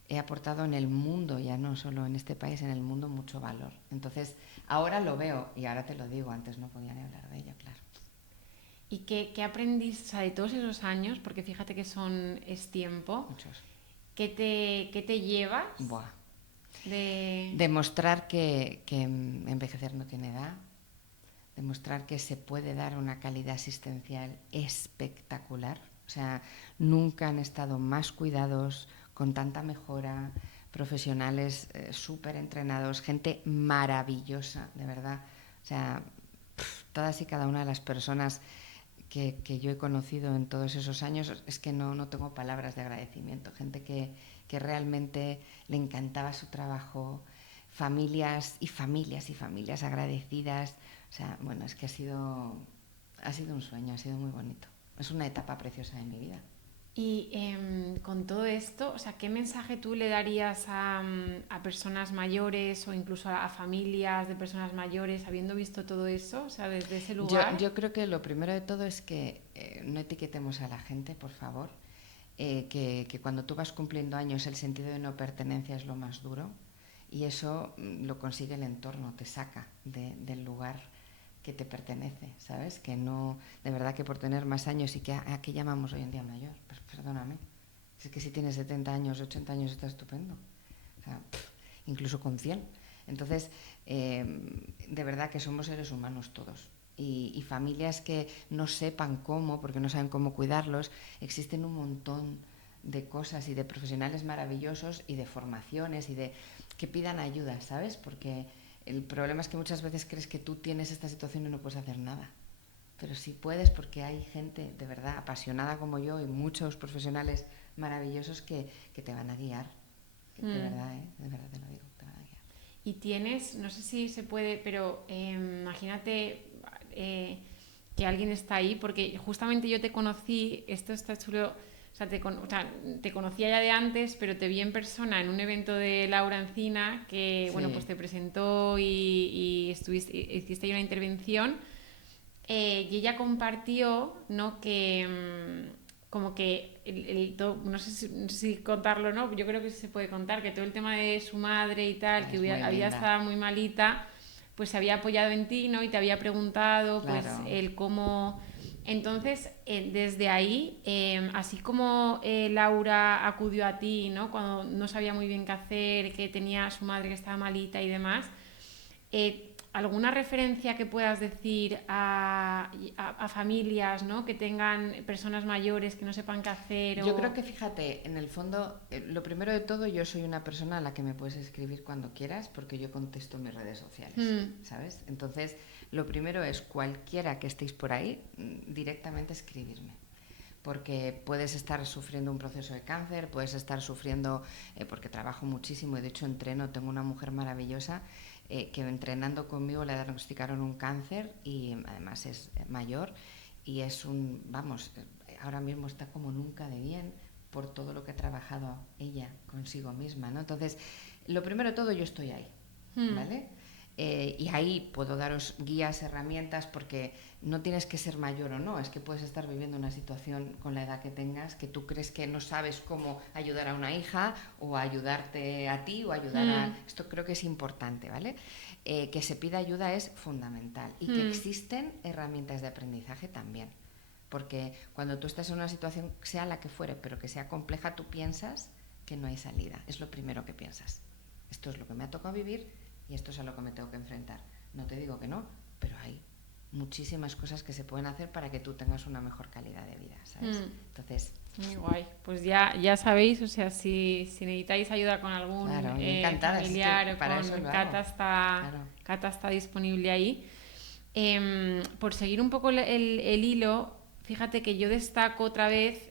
he aportado en el mundo, ya no solo en este país, en el mundo mucho valor. Entonces, ahora lo veo y ahora te lo digo, antes no podía ni hablar de ello, claro. ¿Y qué aprendiste, o sea, de todos esos años? Porque fíjate que es tiempo. Muchos. ¿Qué te llevas Buah. de... Demostrar que envejecer no tiene edad, demostrar que se puede dar una calidad asistencial espectacular. O sea, nunca han estado más cuidados, con tanta mejora, profesionales súper entrenados, gente maravillosa, de verdad. O sea, todas y cada una de las personas que yo he conocido en todos esos años, es que no tengo palabras de agradecimiento. Gente que realmente le encantaba su trabajo, familias y familias y familias agradecidas. O sea, bueno, es que ha sido un sueño, ha sido muy bonito. Es una etapa preciosa de mi vida. Y con todo esto, o sea, ¿qué mensaje tú le darías a personas mayores o incluso a familias de personas mayores habiendo visto todo eso, o sea, desde ese lugar? Yo creo que lo primero de todo es que no etiquetemos a la gente, por favor. Que cuando tú vas cumpliendo años el sentido de no pertenencia es lo más duro Y eso lo consigue el entorno, te saca del lugar que te pertenece, ¿sabes? Que no, de verdad que por tener más años y que a qué llamamos hoy en día mayor, pues perdóname. Es que si tienes 70 años, 80 años está estupendo. O sea, incluso con 100. Entonces, de verdad que somos seres humanos todos. Y familias que no sepan cómo, porque no saben cómo cuidarlos, existen un montón de cosas y de profesionales maravillosos y de formaciones y de que pidan ayuda, ¿sabes? Porque el problema es que muchas veces crees que tú tienes esta situación y no puedes hacer nada. Pero sí puedes, porque hay gente de verdad apasionada como yo y muchos profesionales maravillosos que te van a guiar. De verdad, de verdad te lo digo, te van a guiar. Y tienes, no sé si se puede, pero imagínate que alguien está ahí, porque justamente yo te conocí, esto está chulo, o sea, te conocía ya de antes, pero te vi en persona en un evento de Laura Encina, que Sí. bueno, pues te presentó y hiciste ahí una intervención, y ella compartió, ¿no? Que como que no sé si contarlo, ¿no? Yo creo que sí se puede contar, que todo el tema de su madre y tal, que había estado muy malita, pues se había apoyado en ti, ¿no? Y te había preguntado, Claro. pues, el cómo... Entonces, desde ahí, así como Laura acudió a ti, ¿no? Cuando no sabía muy bien qué hacer, que tenía a su madre que estaba malita y demás, ¿alguna referencia que puedas decir a familias, ¿no? Que tengan personas mayores que no sepan qué hacer? Yo creo que, fíjate, en el fondo, lo primero de todo, yo soy una persona a la que me puedes escribir cuando quieras, porque yo contesto en mis redes sociales, ¿sabes? Entonces, lo primero es cualquiera que estéis por ahí, directamente escribirme. Porque puedes estar sufriendo un proceso de cáncer, puedes estar sufriendo, porque trabajo muchísimo y de hecho entreno, tengo una mujer maravillosa que entrenando conmigo le diagnosticaron un cáncer y además es mayor y es ahora mismo está como nunca de bien por todo lo que ha trabajado ella consigo misma, ¿no? Entonces, lo primero de todo, yo estoy ahí, ¿vale? Y ahí puedo daros guías, herramientas, porque no tienes que ser mayor o no, es que puedes estar viviendo una situación con la edad que tengas, que tú crees que no sabes cómo ayudar a una hija o ayudarte a ti o ayudar a... Esto creo que es importante, ¿vale? Que se pida ayuda es fundamental y que existen herramientas de aprendizaje también. Porque cuando tú estás en una situación, sea la que fuere, pero que sea compleja, tú piensas que no hay salida. Es lo primero que piensas. Esto es lo que me ha tocado vivir y esto es a lo que me tengo que enfrentar. No te digo que no, pero hay muchísimas cosas que se pueden hacer para que tú tengas una mejor calidad de vida, ¿sabes? Entonces... Muy guay. Pues ya sabéis, o sea, si necesitáis ayuda con algún familiar o con Cata está disponible ahí. Por seguir un poco el hilo, fíjate que yo destaco otra vez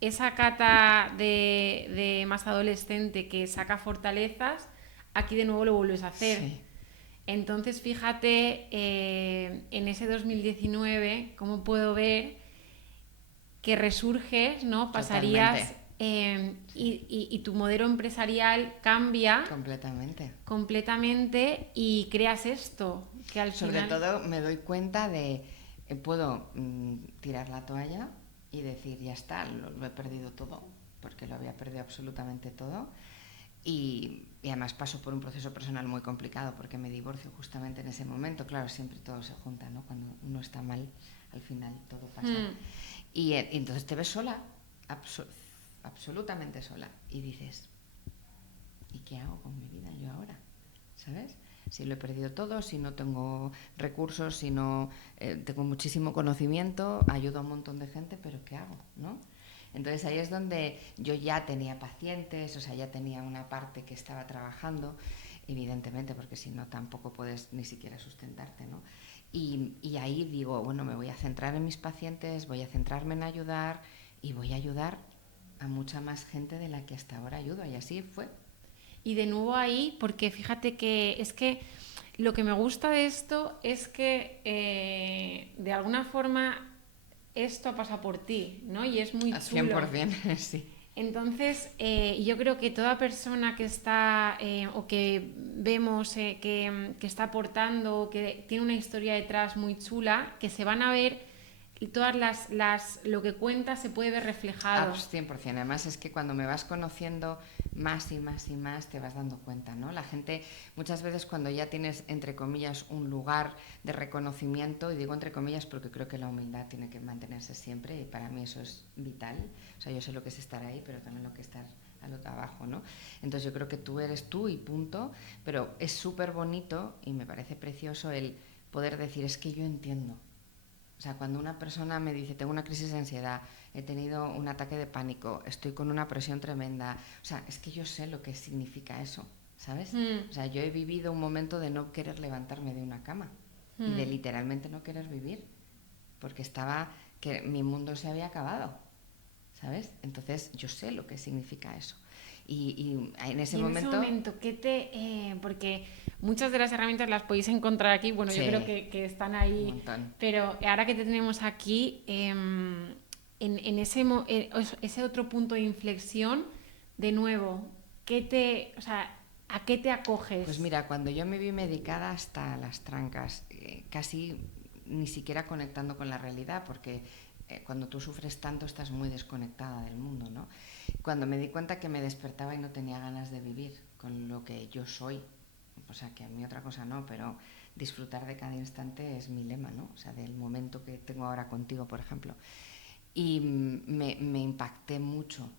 esa Cata de más adolescente que saca fortalezas, aquí de nuevo lo vuelves a hacer. Sí. Entonces, fíjate, en ese 2019, cómo puedo ver que resurges, ¿no? Pasarías y tu modelo empresarial cambia completamente y creas esto, que al Sobre final... todo me doy cuenta de puedo tirar la toalla y decir ya está, lo he perdido todo, porque lo había perdido absolutamente todo. Y además paso por un proceso personal muy complicado porque me divorcio justamente en ese momento. Claro, siempre todo se junta, ¿no? Cuando uno está mal, al final todo pasa. Y entonces te ves sola, absolutamente sola. Y dices, ¿y qué hago con mi vida yo ahora? ¿Sabes? Si lo he perdido todo, si no tengo recursos, si no tengo muchísimo conocimiento, ayudo a un montón de gente, pero ¿qué hago? ¿No? Entonces ahí es donde yo ya tenía pacientes, o sea, ya tenía una parte que estaba trabajando, evidentemente, porque si no tampoco puedes ni siquiera sustentarte, ¿no? Y ahí digo, bueno, me voy a centrar en mis pacientes, voy a centrarme en ayudar y voy a ayudar a mucha más gente de la que hasta ahora ayudo, y así fue. Y de nuevo ahí, porque fíjate que es que lo que me gusta de esto es que de alguna forma esto ha pasado por ti, ¿no? Y es muy chulo. 100%, sí. Entonces, yo creo que toda persona que está o que vemos que está aportando, que tiene una historia detrás muy chula, que se van a ver todas lo que cuentas se puede ver reflejado. Pues 100%. Además es que cuando me vas conociendo más y más y más te vas dando cuenta, ¿no? La gente muchas veces cuando ya tienes, entre comillas, un lugar de reconocimiento, y digo entre comillas porque creo que la humildad tiene que mantenerse siempre y para mí eso es vital. O sea, yo sé lo que es estar ahí, pero también lo que es estar al otro abajo, ¿no? Entonces yo creo que tú eres tú y punto, pero es súper bonito y me parece precioso el poder decir, es que yo entiendo. O sea, cuando una persona me dice, tengo una crisis de ansiedad, he tenido un ataque de pánico, estoy con una presión tremenda, o sea, es que yo sé lo que significa eso, ¿sabes? O sea, yo he vivido un momento de no querer levantarme de una cama y de literalmente no querer vivir, porque que mi mundo se había acabado, ¿sabes? Entonces yo sé lo que significa eso. Y en ese momento... porque muchas de las herramientas las podéis encontrar aquí, bueno, Sí, yo creo que están ahí, un montón. pero ahora que te tenemos aquí, en ese otro punto de inflexión, de nuevo, ¿a qué te acoges? Pues mira, cuando yo me vi medicada hasta las trancas, casi ni siquiera conectando con la realidad, porque cuando tú sufres tanto estás muy desconectada del mundo, ¿no? Cuando me di cuenta que me despertaba y no tenía ganas de vivir con lo que yo soy, o sea, que a mí otra cosa no, pero disfrutar de cada instante es mi lema, ¿no? O sea, del momento que tengo ahora contigo, por ejemplo. Y me impacté mucho,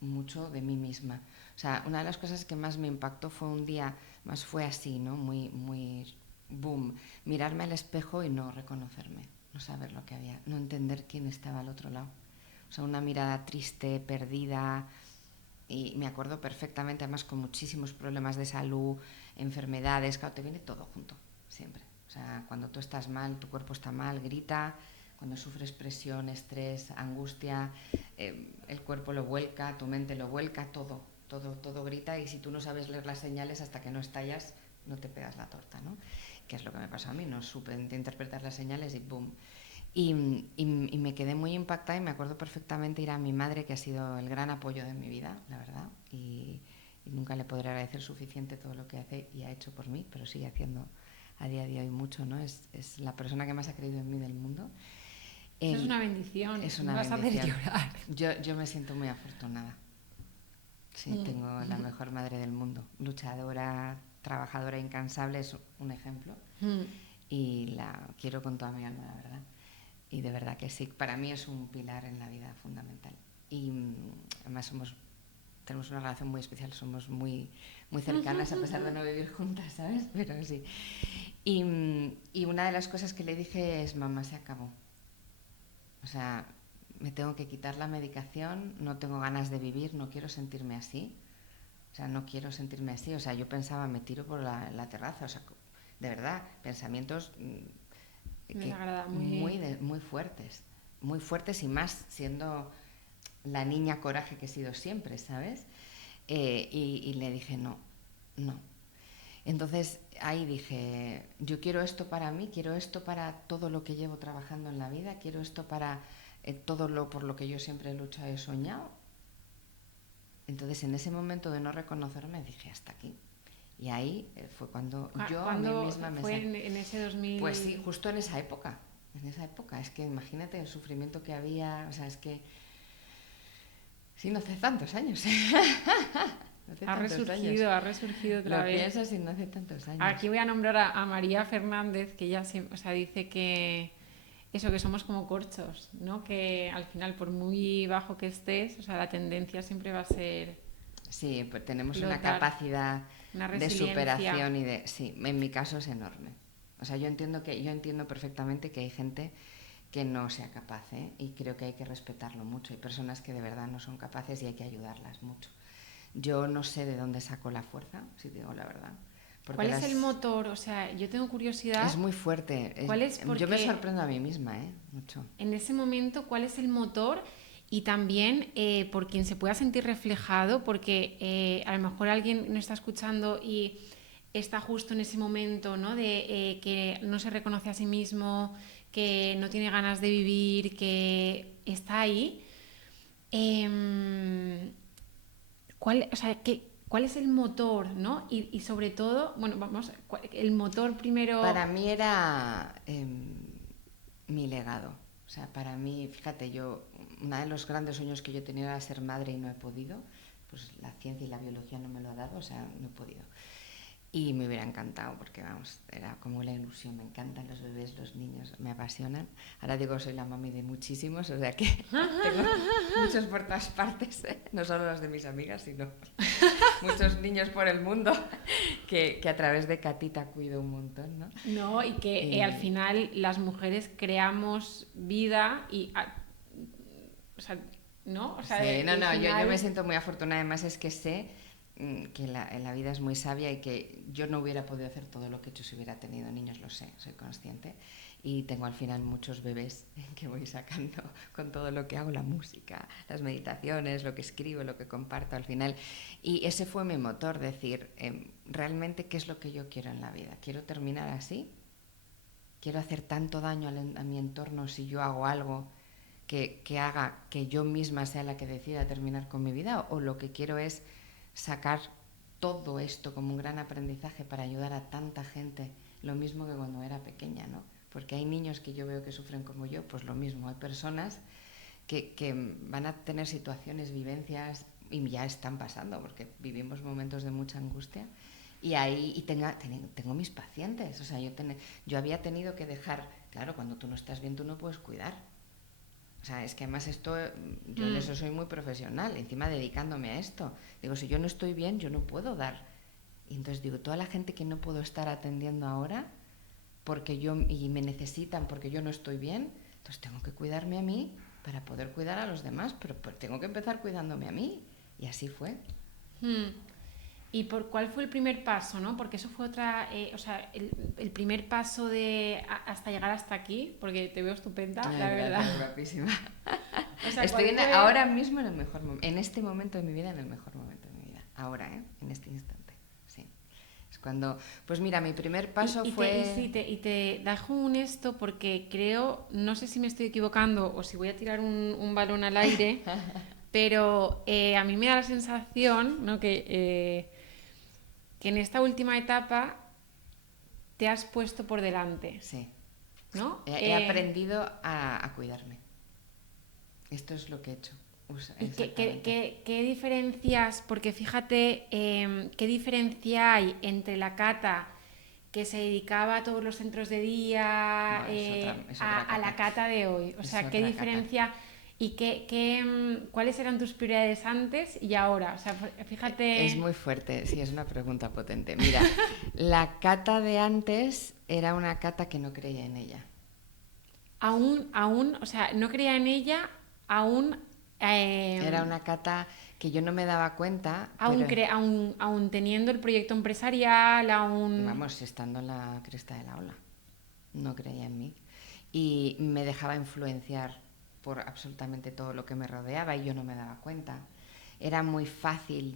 mucho de mí misma. O sea, una de las cosas que más me impactó fue un día, más fue así, ¿no? Muy, muy, boom, mirarme al espejo y no reconocerme, no saber lo que había, no entender quién estaba al otro lado. O sea, una mirada triste, perdida, y me acuerdo perfectamente, además con muchísimos problemas de salud, enfermedades, claro, te viene todo junto, siempre. O sea, cuando tú estás mal, tu cuerpo está mal, grita, cuando sufres presión, estrés, angustia, el cuerpo lo vuelca, tu mente lo vuelca, todo grita, y si tú no sabes leer las señales hasta que no estallas, no te pegas la torta, ¿no? Que es lo que me pasó a mí, no supe interpretar las señales y boom. Y me quedé muy impactada y me acuerdo perfectamente ir a mi madre, que ha sido el gran apoyo de mi vida, la verdad, y nunca le podré agradecer suficiente todo lo que hace y ha hecho por mí, pero sigue haciendo a día de hoy mucho, ¿no? Es la persona que más ha creído en mí del mundo. Eso es una bendición, es una me vas bendición. a hacer llorar. Yo me siento muy afortunada. Sí, tengo la mejor madre del mundo, luchadora, trabajadora, incansable, es un ejemplo, y la quiero con toda mi alma, la verdad. Y de verdad que sí, para mí es un pilar en la vida fundamental. Y además tenemos una relación muy especial, somos muy, muy cercanas a pesar de no vivir juntas, ¿sabes? Pero sí. Y una de las cosas que le dije es, mamá, se acabó. O sea, me tengo que quitar la medicación, no tengo ganas de vivir, no quiero sentirme así. O sea, no quiero sentirme así. O sea, yo pensaba, me tiro por la terraza. O sea, de verdad, pensamientos muy fuertes y más siendo la niña coraje que he sido siempre, ¿sabes? Y le dije, no. Entonces ahí dije, yo quiero esto para mí, quiero esto para todo lo que llevo trabajando en la vida, quiero esto para todo lo por lo que yo siempre he luchado y he soñado. Entonces en ese momento de no reconocerme dije, hasta aquí. Y ahí fue cuando yo a mí misma me... ¿Fue en ese 2000? Pues sí, justo en esa época. Es que imagínate el sufrimiento que había, o sea, es que... Sí, no hace tantos años. Ha resurgido otra vez. Lo piensas y no hace tantos años. Aquí voy a nombrar a María Fernández, que ella dice que eso, que somos como corchos, ¿no? Que al final, por muy bajo que estés, o sea, la tendencia siempre va a ser... Sí, pues tenemos flotar, una capacidad de superación y de... Sí, en mi caso es enorme. O sea, yo entiendo perfectamente que hay gente que no sea capaz, ¿eh? Y creo que hay que respetarlo mucho. Hay personas que de verdad no son capaces y hay que ayudarlas mucho. Yo no sé de dónde saco la fuerza, si te digo la verdad. ¿Cuál es el motor? O sea, yo tengo curiosidad. Es muy fuerte. Yo me sorprendo a mí misma, mucho. En ese momento, ¿cuál es el motor? Y también por quien se pueda sentir reflejado, porque a lo mejor alguien nos está escuchando y está justo en ese momento, ¿no? De que no se reconoce a sí mismo, que no tiene ganas de vivir, que está ahí. ¿Cuál es el motor, ¿no? Y sobre todo, bueno, el motor primero... Para mí era mi legado. O O sea, para mí, fíjate, uno de los grandes sueños que yo tenía era ser madre y no he podido. Pues la ciencia y la biología no me lo ha dado, o sea, no he podido. Y me hubiera encantado porque, vamos, era como la ilusión. Me encantan los bebés, los niños, me apasionan. Ahora digo, soy la mami de muchísimos, o sea que tengo muchos por todas partes, ¿eh? No solo los de mis amigas, sino muchos niños por el mundo que a través de Catita cuido un montón, ¿no? No, y que al final las mujeres creamos vida y... o sea, ¿no? O sea, sí, no, final... yo me siento muy afortunada. Además es que sé que la vida es muy sabia y que yo no hubiera podido hacer todo lo que he hecho si hubiera tenido niños, lo sé, soy consciente. Y tengo al final muchos bebés que voy sacando con todo lo que hago, la música, las meditaciones, lo que escribo, lo que comparto al final. Y ese fue mi motor, decir, realmente qué es lo que yo quiero en la vida. ¿Quiero terminar así? ¿Quiero hacer tanto daño a mi entorno si yo hago algo que haga que yo misma sea la que decida terminar con mi vida? ¿O lo que quiero es sacar todo esto como un gran aprendizaje para ayudar a tanta gente, lo mismo que cuando era pequeña, ¿no? Porque hay niños que yo veo que sufren como yo, pues lo mismo, hay personas que van a tener situaciones, vivencias, y ya están pasando, porque vivimos momentos de mucha angustia, y ahí tengo mis pacientes, o sea, yo había tenido que dejar, claro, cuando tú no estás bien tú no puedes cuidar. O sea, es que además yo en eso soy muy profesional, encima dedicándome a esto. Digo, si yo no estoy bien, yo no puedo dar. Y entonces digo, toda la gente que no puedo estar atendiendo ahora, y me necesitan porque yo no estoy bien, entonces tengo que cuidarme a mí para poder cuidar a los demás, pero tengo que empezar cuidándome a mí. Y así fue. ¿Y por cuál fue el primer paso, no? Porque eso fue o sea, el primer paso hasta llegar hasta aquí, porque te veo estupenda, la verdad. Guapísima. O sea, estoy ahora mismo en el mejor momento, en este momento de mi vida, en el mejor momento de mi vida. Ahora, en este instante, sí. Es cuando, pues mira, mi primer paso fue... Y te dejo un esto porque creo, no sé si me estoy equivocando o si voy a tirar un balón al aire, pero a mí me da la sensación, ¿no? que en esta última etapa te has puesto por delante. Sí. ¿No? He aprendido a cuidarme. Esto es lo que he hecho. ¿Y qué diferencias? Porque fíjate, ¿qué diferencia hay entre la Cata que se dedicaba a todos los centros de día a la Cata de hoy? O sea, ¿qué diferencia? Cata. ¿Y cuáles eran tus prioridades antes y ahora? O sea, fíjate... Es muy fuerte, sí, es una pregunta potente. Mira, la Cata de antes era una Cata que no creía en ella. O sea, no creía en ella, aún... era una Cata que yo no me daba cuenta. Aún teniendo el proyecto empresarial, Vamos, estando en la cresta de la ola. No creía en mí. Y me dejaba influenciar por absolutamente todo lo que me rodeaba y yo no me daba cuenta. Era muy fácil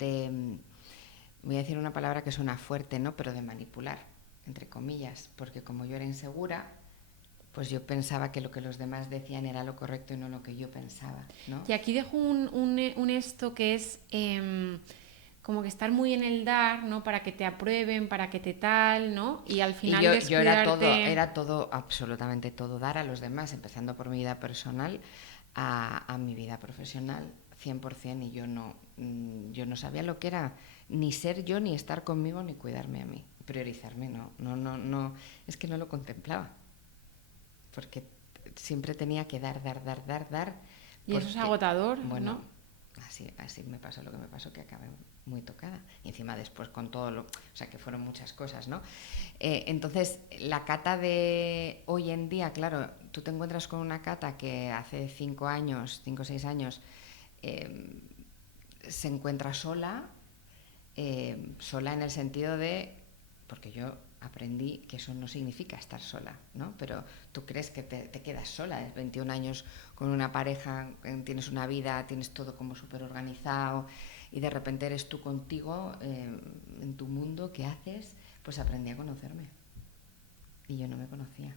voy a decir una palabra que suena fuerte, ¿no? Pero de manipular, entre comillas, porque como yo era insegura, pues yo pensaba que lo que los demás decían era lo correcto y no lo que yo pensaba, ¿no? Y aquí dejo un esto que es como que estar muy en el dar, ¿no? Para que te aprueben, para que te tal, ¿no? Y al final yo era todo, absolutamente todo dar a los demás, empezando por mi vida personal a mi vida profesional, 100%, y yo no sabía lo que era ni ser yo, ni estar conmigo, ni cuidarme a mí. Priorizarme, no, es que no lo contemplaba. Porque siempre tenía que dar. Y eso es agotador, bueno, ¿no? Así me pasó lo que me pasó, que acabé muy tocada. Y encima después con todo o sea, que fueron muchas cosas, ¿no? Entonces, la Cata de hoy en día, claro, tú te encuentras con una Cata que hace 5 o 6 años, se encuentra sola en el sentido de... Porque yo aprendí que eso no significa estar sola, ¿no? Pero tú crees que te quedas sola, 21 años con una pareja, tienes una vida, tienes todo como súper organizado y de repente eres tú contigo en tu mundo, ¿qué haces? Pues aprendí a conocerme y yo no me conocía.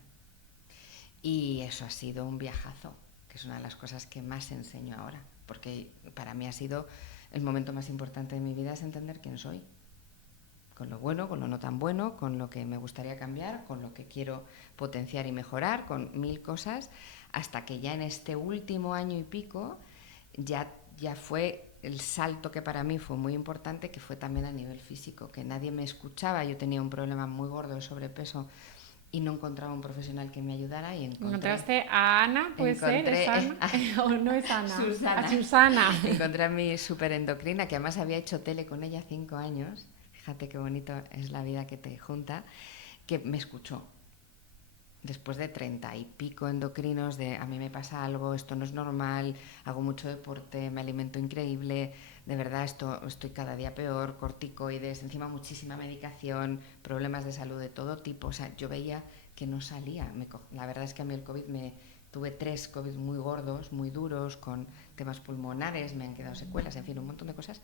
Y eso ha sido un viajazo, que es una de las cosas que más enseño ahora, porque para mí ha sido el momento más importante de mi vida, es entender quién soy. Con lo bueno, con lo no tan bueno, con lo que me gustaría cambiar, con lo que quiero potenciar y mejorar, con 1000 cosas, hasta que ya en este último año y pico ya fue el salto que para mí fue muy importante, que fue también a nivel físico, que nadie me escuchaba. Yo tenía un problema muy gordo de sobrepeso y no encontraba un profesional que me ayudara y ¿Encontraste a Ana, puede ser? ¿Es Ana? ¿O no es Ana? Susana. A Susana. Encontré a mi superendocrina, que además había hecho tele con ella 5 años. Fíjate qué bonito es la vida que te junta, que me escuchó. Después de 30 y pico endocrinos de a mí me pasa algo, esto no es normal, hago mucho deporte, me alimento increíble, de verdad estoy cada día peor, corticoides, encima muchísima medicación, problemas de salud de todo tipo. O sea, yo veía que no salía. La verdad es que a mí el COVID tuve 3 COVID muy gordos, muy duros, con temas pulmonares, me han quedado secuelas, en fin, un montón de cosas.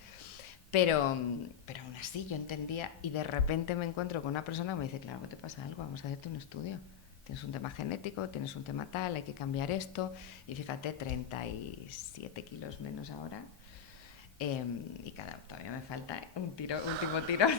Pero aún así yo entendía, y de repente me encuentro con una persona que me dice, claro que te pasa algo, vamos a hacerte un estudio. Tienes un tema genético, tienes un tema tal, hay que cambiar esto. Y fíjate, 37 kilos menos ahora. Y todavía me falta un último tirón.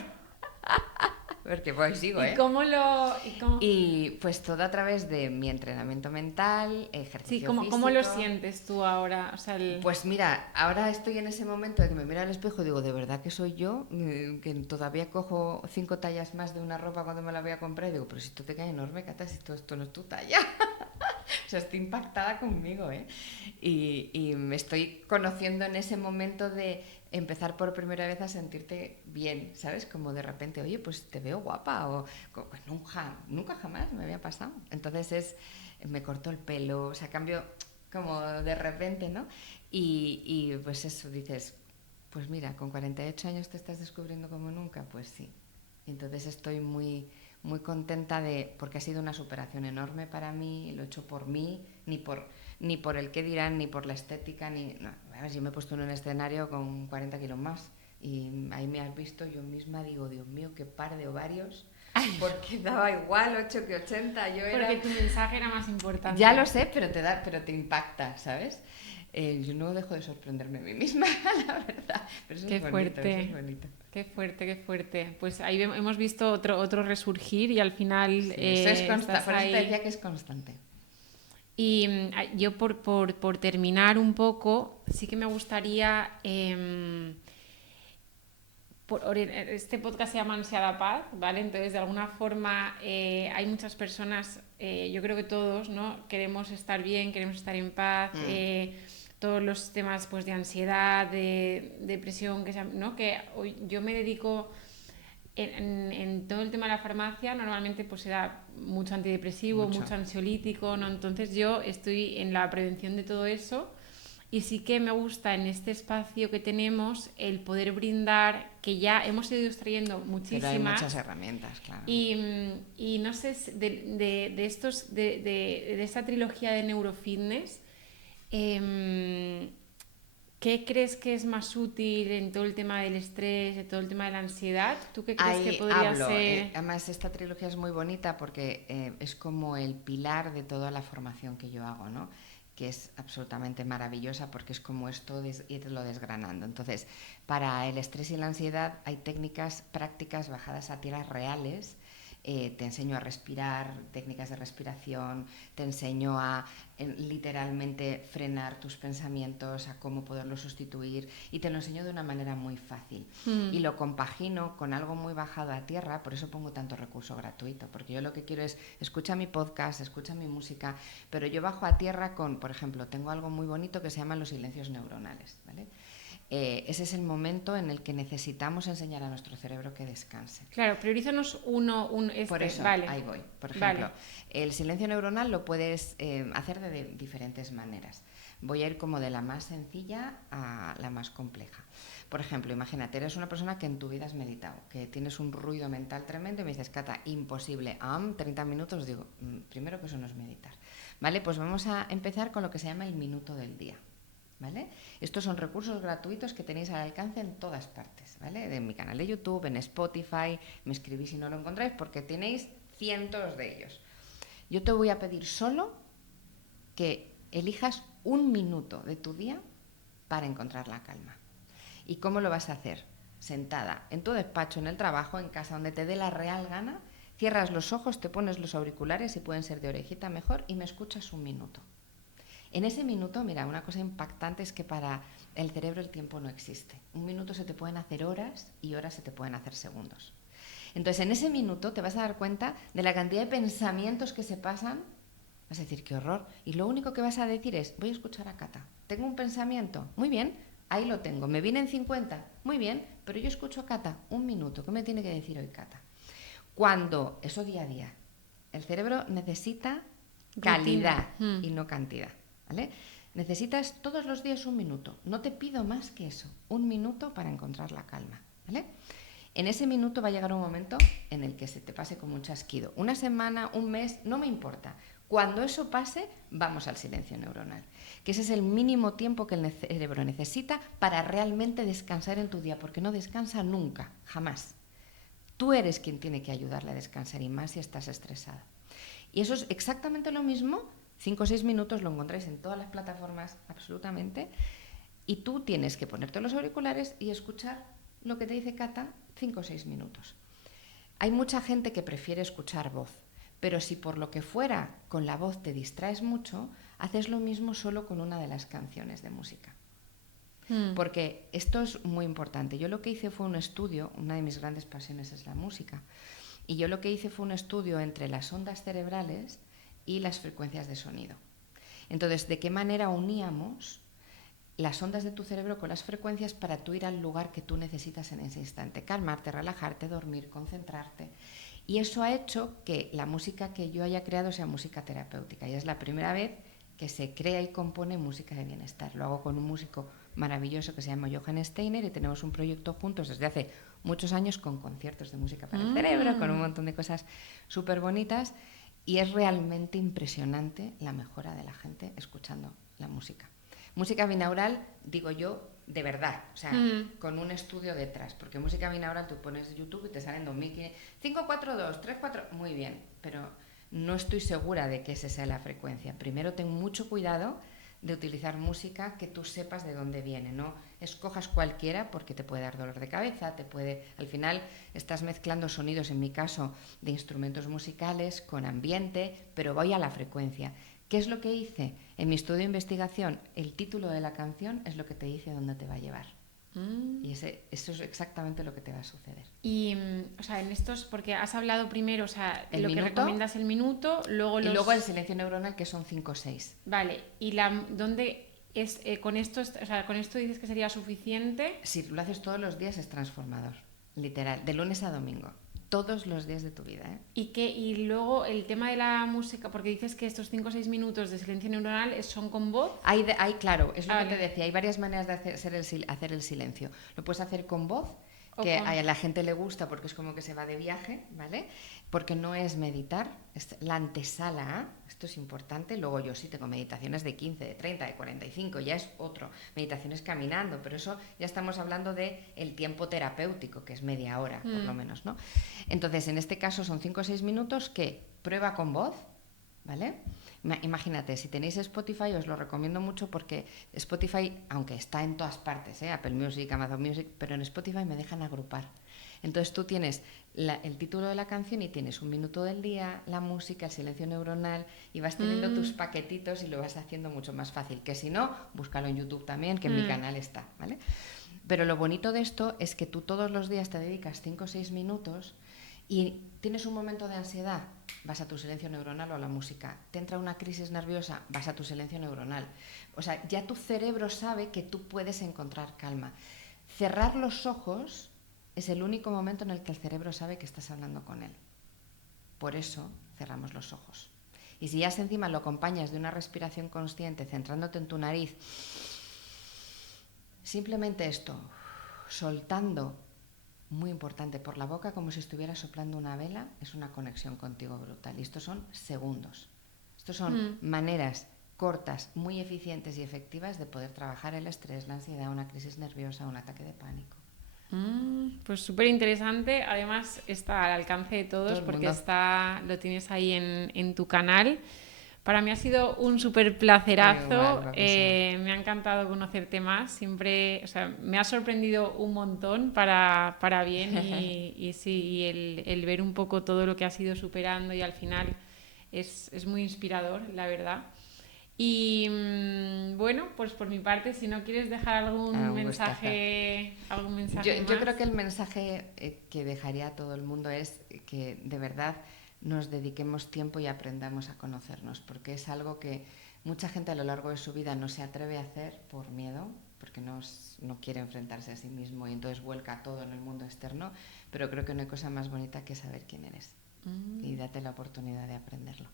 Porque pues sigo, ¿Y cómo lo...? Y pues todo a través de mi entrenamiento mental, ejercicio sí, físico. ¿cómo lo sientes tú ahora? O sea, Pues mira, ahora estoy en ese momento de que me miro al espejo y digo, ¿de verdad que soy yo? Que todavía cojo 5 tallas más de una ropa cuando me la voy a comprar y digo, pero si esto te cae enorme, Cata, si esto no es tu talla. O sea, estoy impactada conmigo, ¿eh? Y me estoy conociendo en ese momento de empezar por primera vez a sentirte bien, ¿sabes? Como de repente, oye, pues te veo guapa, o pues nunca jamás me había pasado. Entonces me cortó el pelo, o sea, cambio como de repente, ¿no? Y pues eso, dices, pues mira, con 48 años te estás descubriendo como nunca, pues sí. Entonces estoy muy, muy contenta porque ha sido una superación enorme para mí, lo he hecho por mí, ni por el qué dirán, ni por la estética, no, a ver, yo me he puesto en un escenario con 40 kilos más y ahí me has visto, yo misma digo, Dios mío, qué par de ovarios, porque daba igual 8 que 80, porque tu mensaje era más importante. Ya lo sé, pero te impacta, ¿sabes? Yo no dejo de sorprenderme a mí misma, la verdad. Pero eso qué es bonito, fuerte. eso es bonito. Qué fuerte, qué fuerte. Pues ahí hemos visto otro resurgir y al final... Sí, eso es constante, por eso te ahí. decía que es constante. Y yo por terminar un poco, sí que me gustaría... este podcast se llama Ansiada Paz, ¿vale? Entonces, de alguna forma, hay muchas personas, yo creo que todos, ¿no? Queremos estar bien, queremos estar en paz, todos los temas pues, de ansiedad, de depresión, ¿no? Que hoy yo me dedico en todo el tema de la farmacia, normalmente pues se da mucho antidepresivo, mucho ansiolítico, ¿no? Entonces yo estoy en la prevención de todo eso. Y sí que me gusta en este espacio que tenemos el poder brindar, que ya hemos ido extrayendo muchísimas. Pero hay muchas herramientas, claro. Y no sé, de esta trilogía de neurofitness, ¿qué crees que es más útil en todo el tema del estrés, en todo el tema de la ansiedad? ¿Tú qué crees que podría ser? Además, esta trilogía es muy bonita porque es como el pilar de toda la formación que yo hago, ¿no? Que es absolutamente maravillosa porque es como esto de irlo desgranando. Entonces, para el estrés y la ansiedad hay técnicas prácticas bajadas a tierras reales. Te enseño a respirar, técnicas de respiración, te enseño a literalmente frenar tus pensamientos, a cómo poderlos sustituir, y te lo enseño de una manera muy fácil. Y lo compagino con algo muy bajado a tierra, por eso pongo tanto recurso gratuito, porque yo lo que quiero es, escucha mi podcast, escucha mi música, pero yo bajo a tierra con, por ejemplo, tengo algo muy bonito que se llaman los silencios neuronales, ¿vale? Ese es el momento en el que necesitamos enseñar a nuestro cerebro que descanse. Claro, priorízanos Por eso, vale. ahí voy. Por ejemplo, el silencio neuronal lo puedes hacer de diferentes maneras. Voy a ir como de la más sencilla a la más compleja. Por ejemplo, imagínate, eres una persona que en tu vida has meditado, que tienes un ruido mental tremendo y me dices, Cata, imposible, 30 minutos, digo, primero que eso no es meditar. ¿Vale? Pues vamos a empezar con lo que se llama el minuto del día. ¿Vale? Estos son recursos gratuitos que tenéis al alcance en todas partes, ¿vale? En mi canal de YouTube, en Spotify, me escribís si no lo encontráis porque tenéis cientos de ellos. Yo te voy a pedir solo que elijas un minuto de tu día para encontrar la calma. ¿Y cómo lo vas a hacer? Sentada en tu despacho, en el trabajo, en casa, donde te dé la real gana, cierras los ojos, te pones los auriculares, si pueden ser de orejita mejor, y me escuchas un minuto. En ese minuto, mira, una cosa impactante es que para el cerebro el tiempo no existe. Un minuto se te pueden hacer horas y horas se te pueden hacer segundos. Entonces, en ese minuto te vas a dar cuenta de la cantidad de pensamientos que se pasan. Vas a decir, qué horror. Y lo único que vas a decir es, voy a escuchar a Cata. Tengo un pensamiento. Muy bien, ahí lo tengo. Me vienen 50. Muy bien, pero yo escucho a Cata. Un minuto. ¿Qué me tiene que decir hoy Cata? Cuando, eso día a día, el cerebro necesita calidad y no cantidad. ¿Vale? Necesitas todos los días un minuto. No te pido más que eso. Un minuto para encontrar la calma. ¿Vale? En ese minuto va a llegar un momento en el que se te pase como un chasquido. Una semana, un mes, no me importa. Cuando eso pase, vamos al silencio neuronal. Que ese es el mínimo tiempo que el cerebro necesita para realmente descansar en tu día, porque no descansa nunca, jamás. Tú eres quien tiene que ayudarle a descansar y más si estás estresada. Y eso es exactamente lo mismo. 5 o 6 minutos lo encontráis en todas las plataformas, absolutamente. Y tú tienes que ponerte los auriculares y escuchar lo que te dice Cata 5 o 6 minutos. Hay mucha gente que prefiere escuchar voz, pero si por lo que fuera con la voz te distraes mucho, haces lo mismo solo con una de las canciones de música. Porque esto es muy importante. Yo lo que hice fue un estudio, una de mis grandes pasiones es la música, y yo lo que hice fue un estudio entre las ondas cerebrales y las frecuencias de sonido. Entonces, ¿de qué manera uníamos las ondas de tu cerebro con las frecuencias para tú ir al lugar que tú necesitas en ese instante? Calmarte, relajarte, dormir, concentrarte. Y eso ha hecho que la música que yo haya creado sea música terapéutica. Y es la primera vez que se crea y compone música de bienestar. Lo hago con un músico maravilloso que se llama Johann Steiner y tenemos un proyecto juntos desde hace muchos años con conciertos de música para el cerebro, con un montón de cosas súper bonitas. Y es realmente impresionante la mejora de la gente escuchando la música. Música binaural, digo yo, de verdad, o sea, con un estudio detrás, porque música binaural tú pones YouTube y te salen 2500, 542, 34, muy bien, pero no estoy segura de que esa sea la frecuencia. Primero ten mucho cuidado de utilizar música que tú sepas de dónde viene, no escojas cualquiera porque te puede dar dolor de cabeza, al final estás mezclando sonidos, en mi caso, de instrumentos musicales con ambiente, pero voy a la frecuencia. ¿Qué es lo que hice? En mi estudio de investigación, el título de la canción es lo que te dice dónde te va a llevar. Y eso es exactamente lo que te va a suceder. Y, o sea, en estos, porque has hablado primero, o sea, el lo minuto, que recomiendas el minuto, luego y luego el silencio neuronal, que son 5 o 6. Vale, ¿y dónde es, con esto, o sea, con esto dices que sería suficiente? Si lo haces todos los días es transformador, literal, de lunes a domingo. Todos los días de tu vida, ¿eh? Y luego el tema de la música, porque dices que estos 5 o 6 minutos de silencio neuronal son con voz. Claro, es lo que te decía, hay varias maneras de hacer el silencio. Lo puedes hacer con voz, que a la gente le gusta porque es como que se va de viaje, ¿vale? Porque no es meditar, es la antesala, esto es importante. Luego yo sí tengo meditaciones de 15, de 30, de 45, ya es otro. Meditaciones caminando, pero eso ya estamos hablando de el tiempo terapéutico, que es media hora, por lo menos, ¿no? Entonces, en este caso son 5 o 6 minutos que prueba con voz, ¿vale? Imagínate, si tenéis Spotify, os lo recomiendo mucho porque Spotify, aunque está en todas partes, Apple Music, Amazon Music, pero en Spotify me dejan agrupar. Entonces tú tienes el título de la canción y tienes un minuto del día, la música, el silencio neuronal y vas teniendo tus paquetitos y lo vas haciendo mucho más fácil. Que si no, búscalo en YouTube también, que en mi canal está, ¿vale? Pero lo bonito de esto es que tú todos los días te dedicas 5 o 6 minutos y tienes un momento de ansiedad, vas a tu silencio neuronal o a la música. Te entra una crisis nerviosa, vas a tu silencio neuronal. O sea, ya tu cerebro sabe que tú puedes encontrar calma. Cerrar los ojos es el único momento en el que el cerebro sabe que estás hablando con él. Por eso cerramos los ojos. Y si ya encima lo acompañas de una respiración consciente, centrándote en tu nariz, simplemente esto, soltando, muy importante, por la boca como si estuvieras soplando una vela, es una conexión contigo brutal. Y estos son segundos. Estos son maneras cortas, muy eficientes y efectivas de poder trabajar el estrés, la ansiedad, una crisis nerviosa, un ataque de pánico. Pues súper interesante. Además está al alcance de todos porque lo tienes ahí en tu canal. Para mí ha sido un súper placerazo. Me ha encantado conocerte más. Siempre, o sea, me ha sorprendido un montón para bien y sí, el ver un poco todo lo que has ido superando y al final es muy inspirador, la verdad. Y bueno, pues por mi parte, si no quieres dejar algún mensaje yo más. creo que el mensaje que dejaría a todo el mundo es que de verdad nos dediquemos tiempo y aprendamos a conocernos, porque es algo que mucha gente a lo largo de su vida no se atreve a hacer por miedo, porque no quiere enfrentarse a sí mismo y entonces vuelca todo en el mundo externo, pero creo que no hay cosa más bonita que saber quién eres y date la oportunidad de aprenderlo.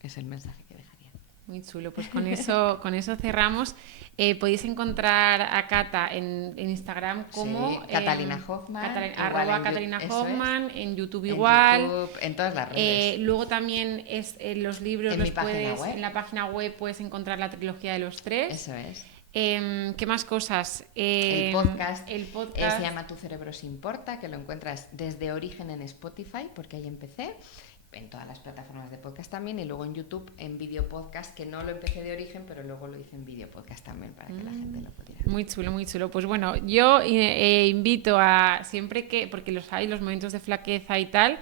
Es el mensaje que dejaría. Muy chulo, pues con eso cerramos. Podéis encontrar a Cata en Instagram como Catalina Hoffman, Catalina Hoffman, en YouTube en igual, YouTube, en todas las redes. Luego también los libros en la página web puedes encontrar la trilogía de los 3. Eso es. ¿Qué más cosas? El podcast se llama Tu cerebro se importa, que lo encuentras desde origen en Spotify, porque ahí empecé, en todas las plataformas de podcast también, y luego en YouTube en vídeo podcast, que no lo empecé de origen, pero luego lo hice en vídeo podcast también para que la gente lo pudiera ver. Muy chulo, muy chulo. Pues bueno, yo invito a siempre porque los momentos de flaqueza y tal,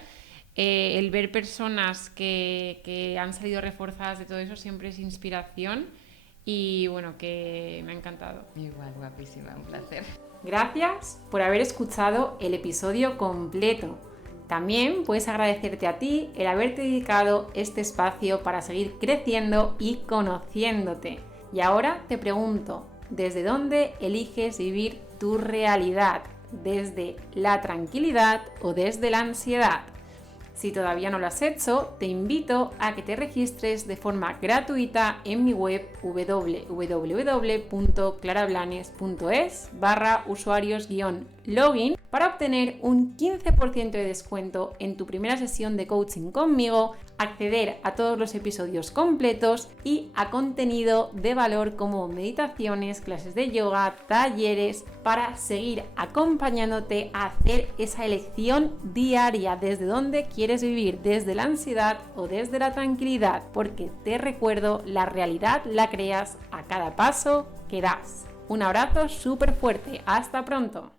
el ver personas que han salido reforzadas de todo eso siempre es inspiración y bueno, que me ha encantado. Igual, guapísima, un placer. Gracias por haber escuchado el episodio completo. También puedes agradecerte a ti el haberte dedicado este espacio para seguir creciendo y conociéndote. Y ahora te pregunto, ¿desde dónde eliges vivir tu realidad? ¿Desde la tranquilidad o desde la ansiedad? Si todavía no lo has hecho, te invito a que te registres de forma gratuita en mi web www.clarablanes.es/usuarios-login para obtener un 15% de descuento en tu primera sesión de coaching conmigo, acceder a todos los episodios completos y a contenido de valor como meditaciones, clases de yoga, talleres, para seguir acompañándote a hacer esa elección diaria desde dónde quieres vivir, desde la ansiedad o desde la tranquilidad, porque te recuerdo, la realidad la creas a cada paso que das. Un abrazo súper fuerte, hasta pronto.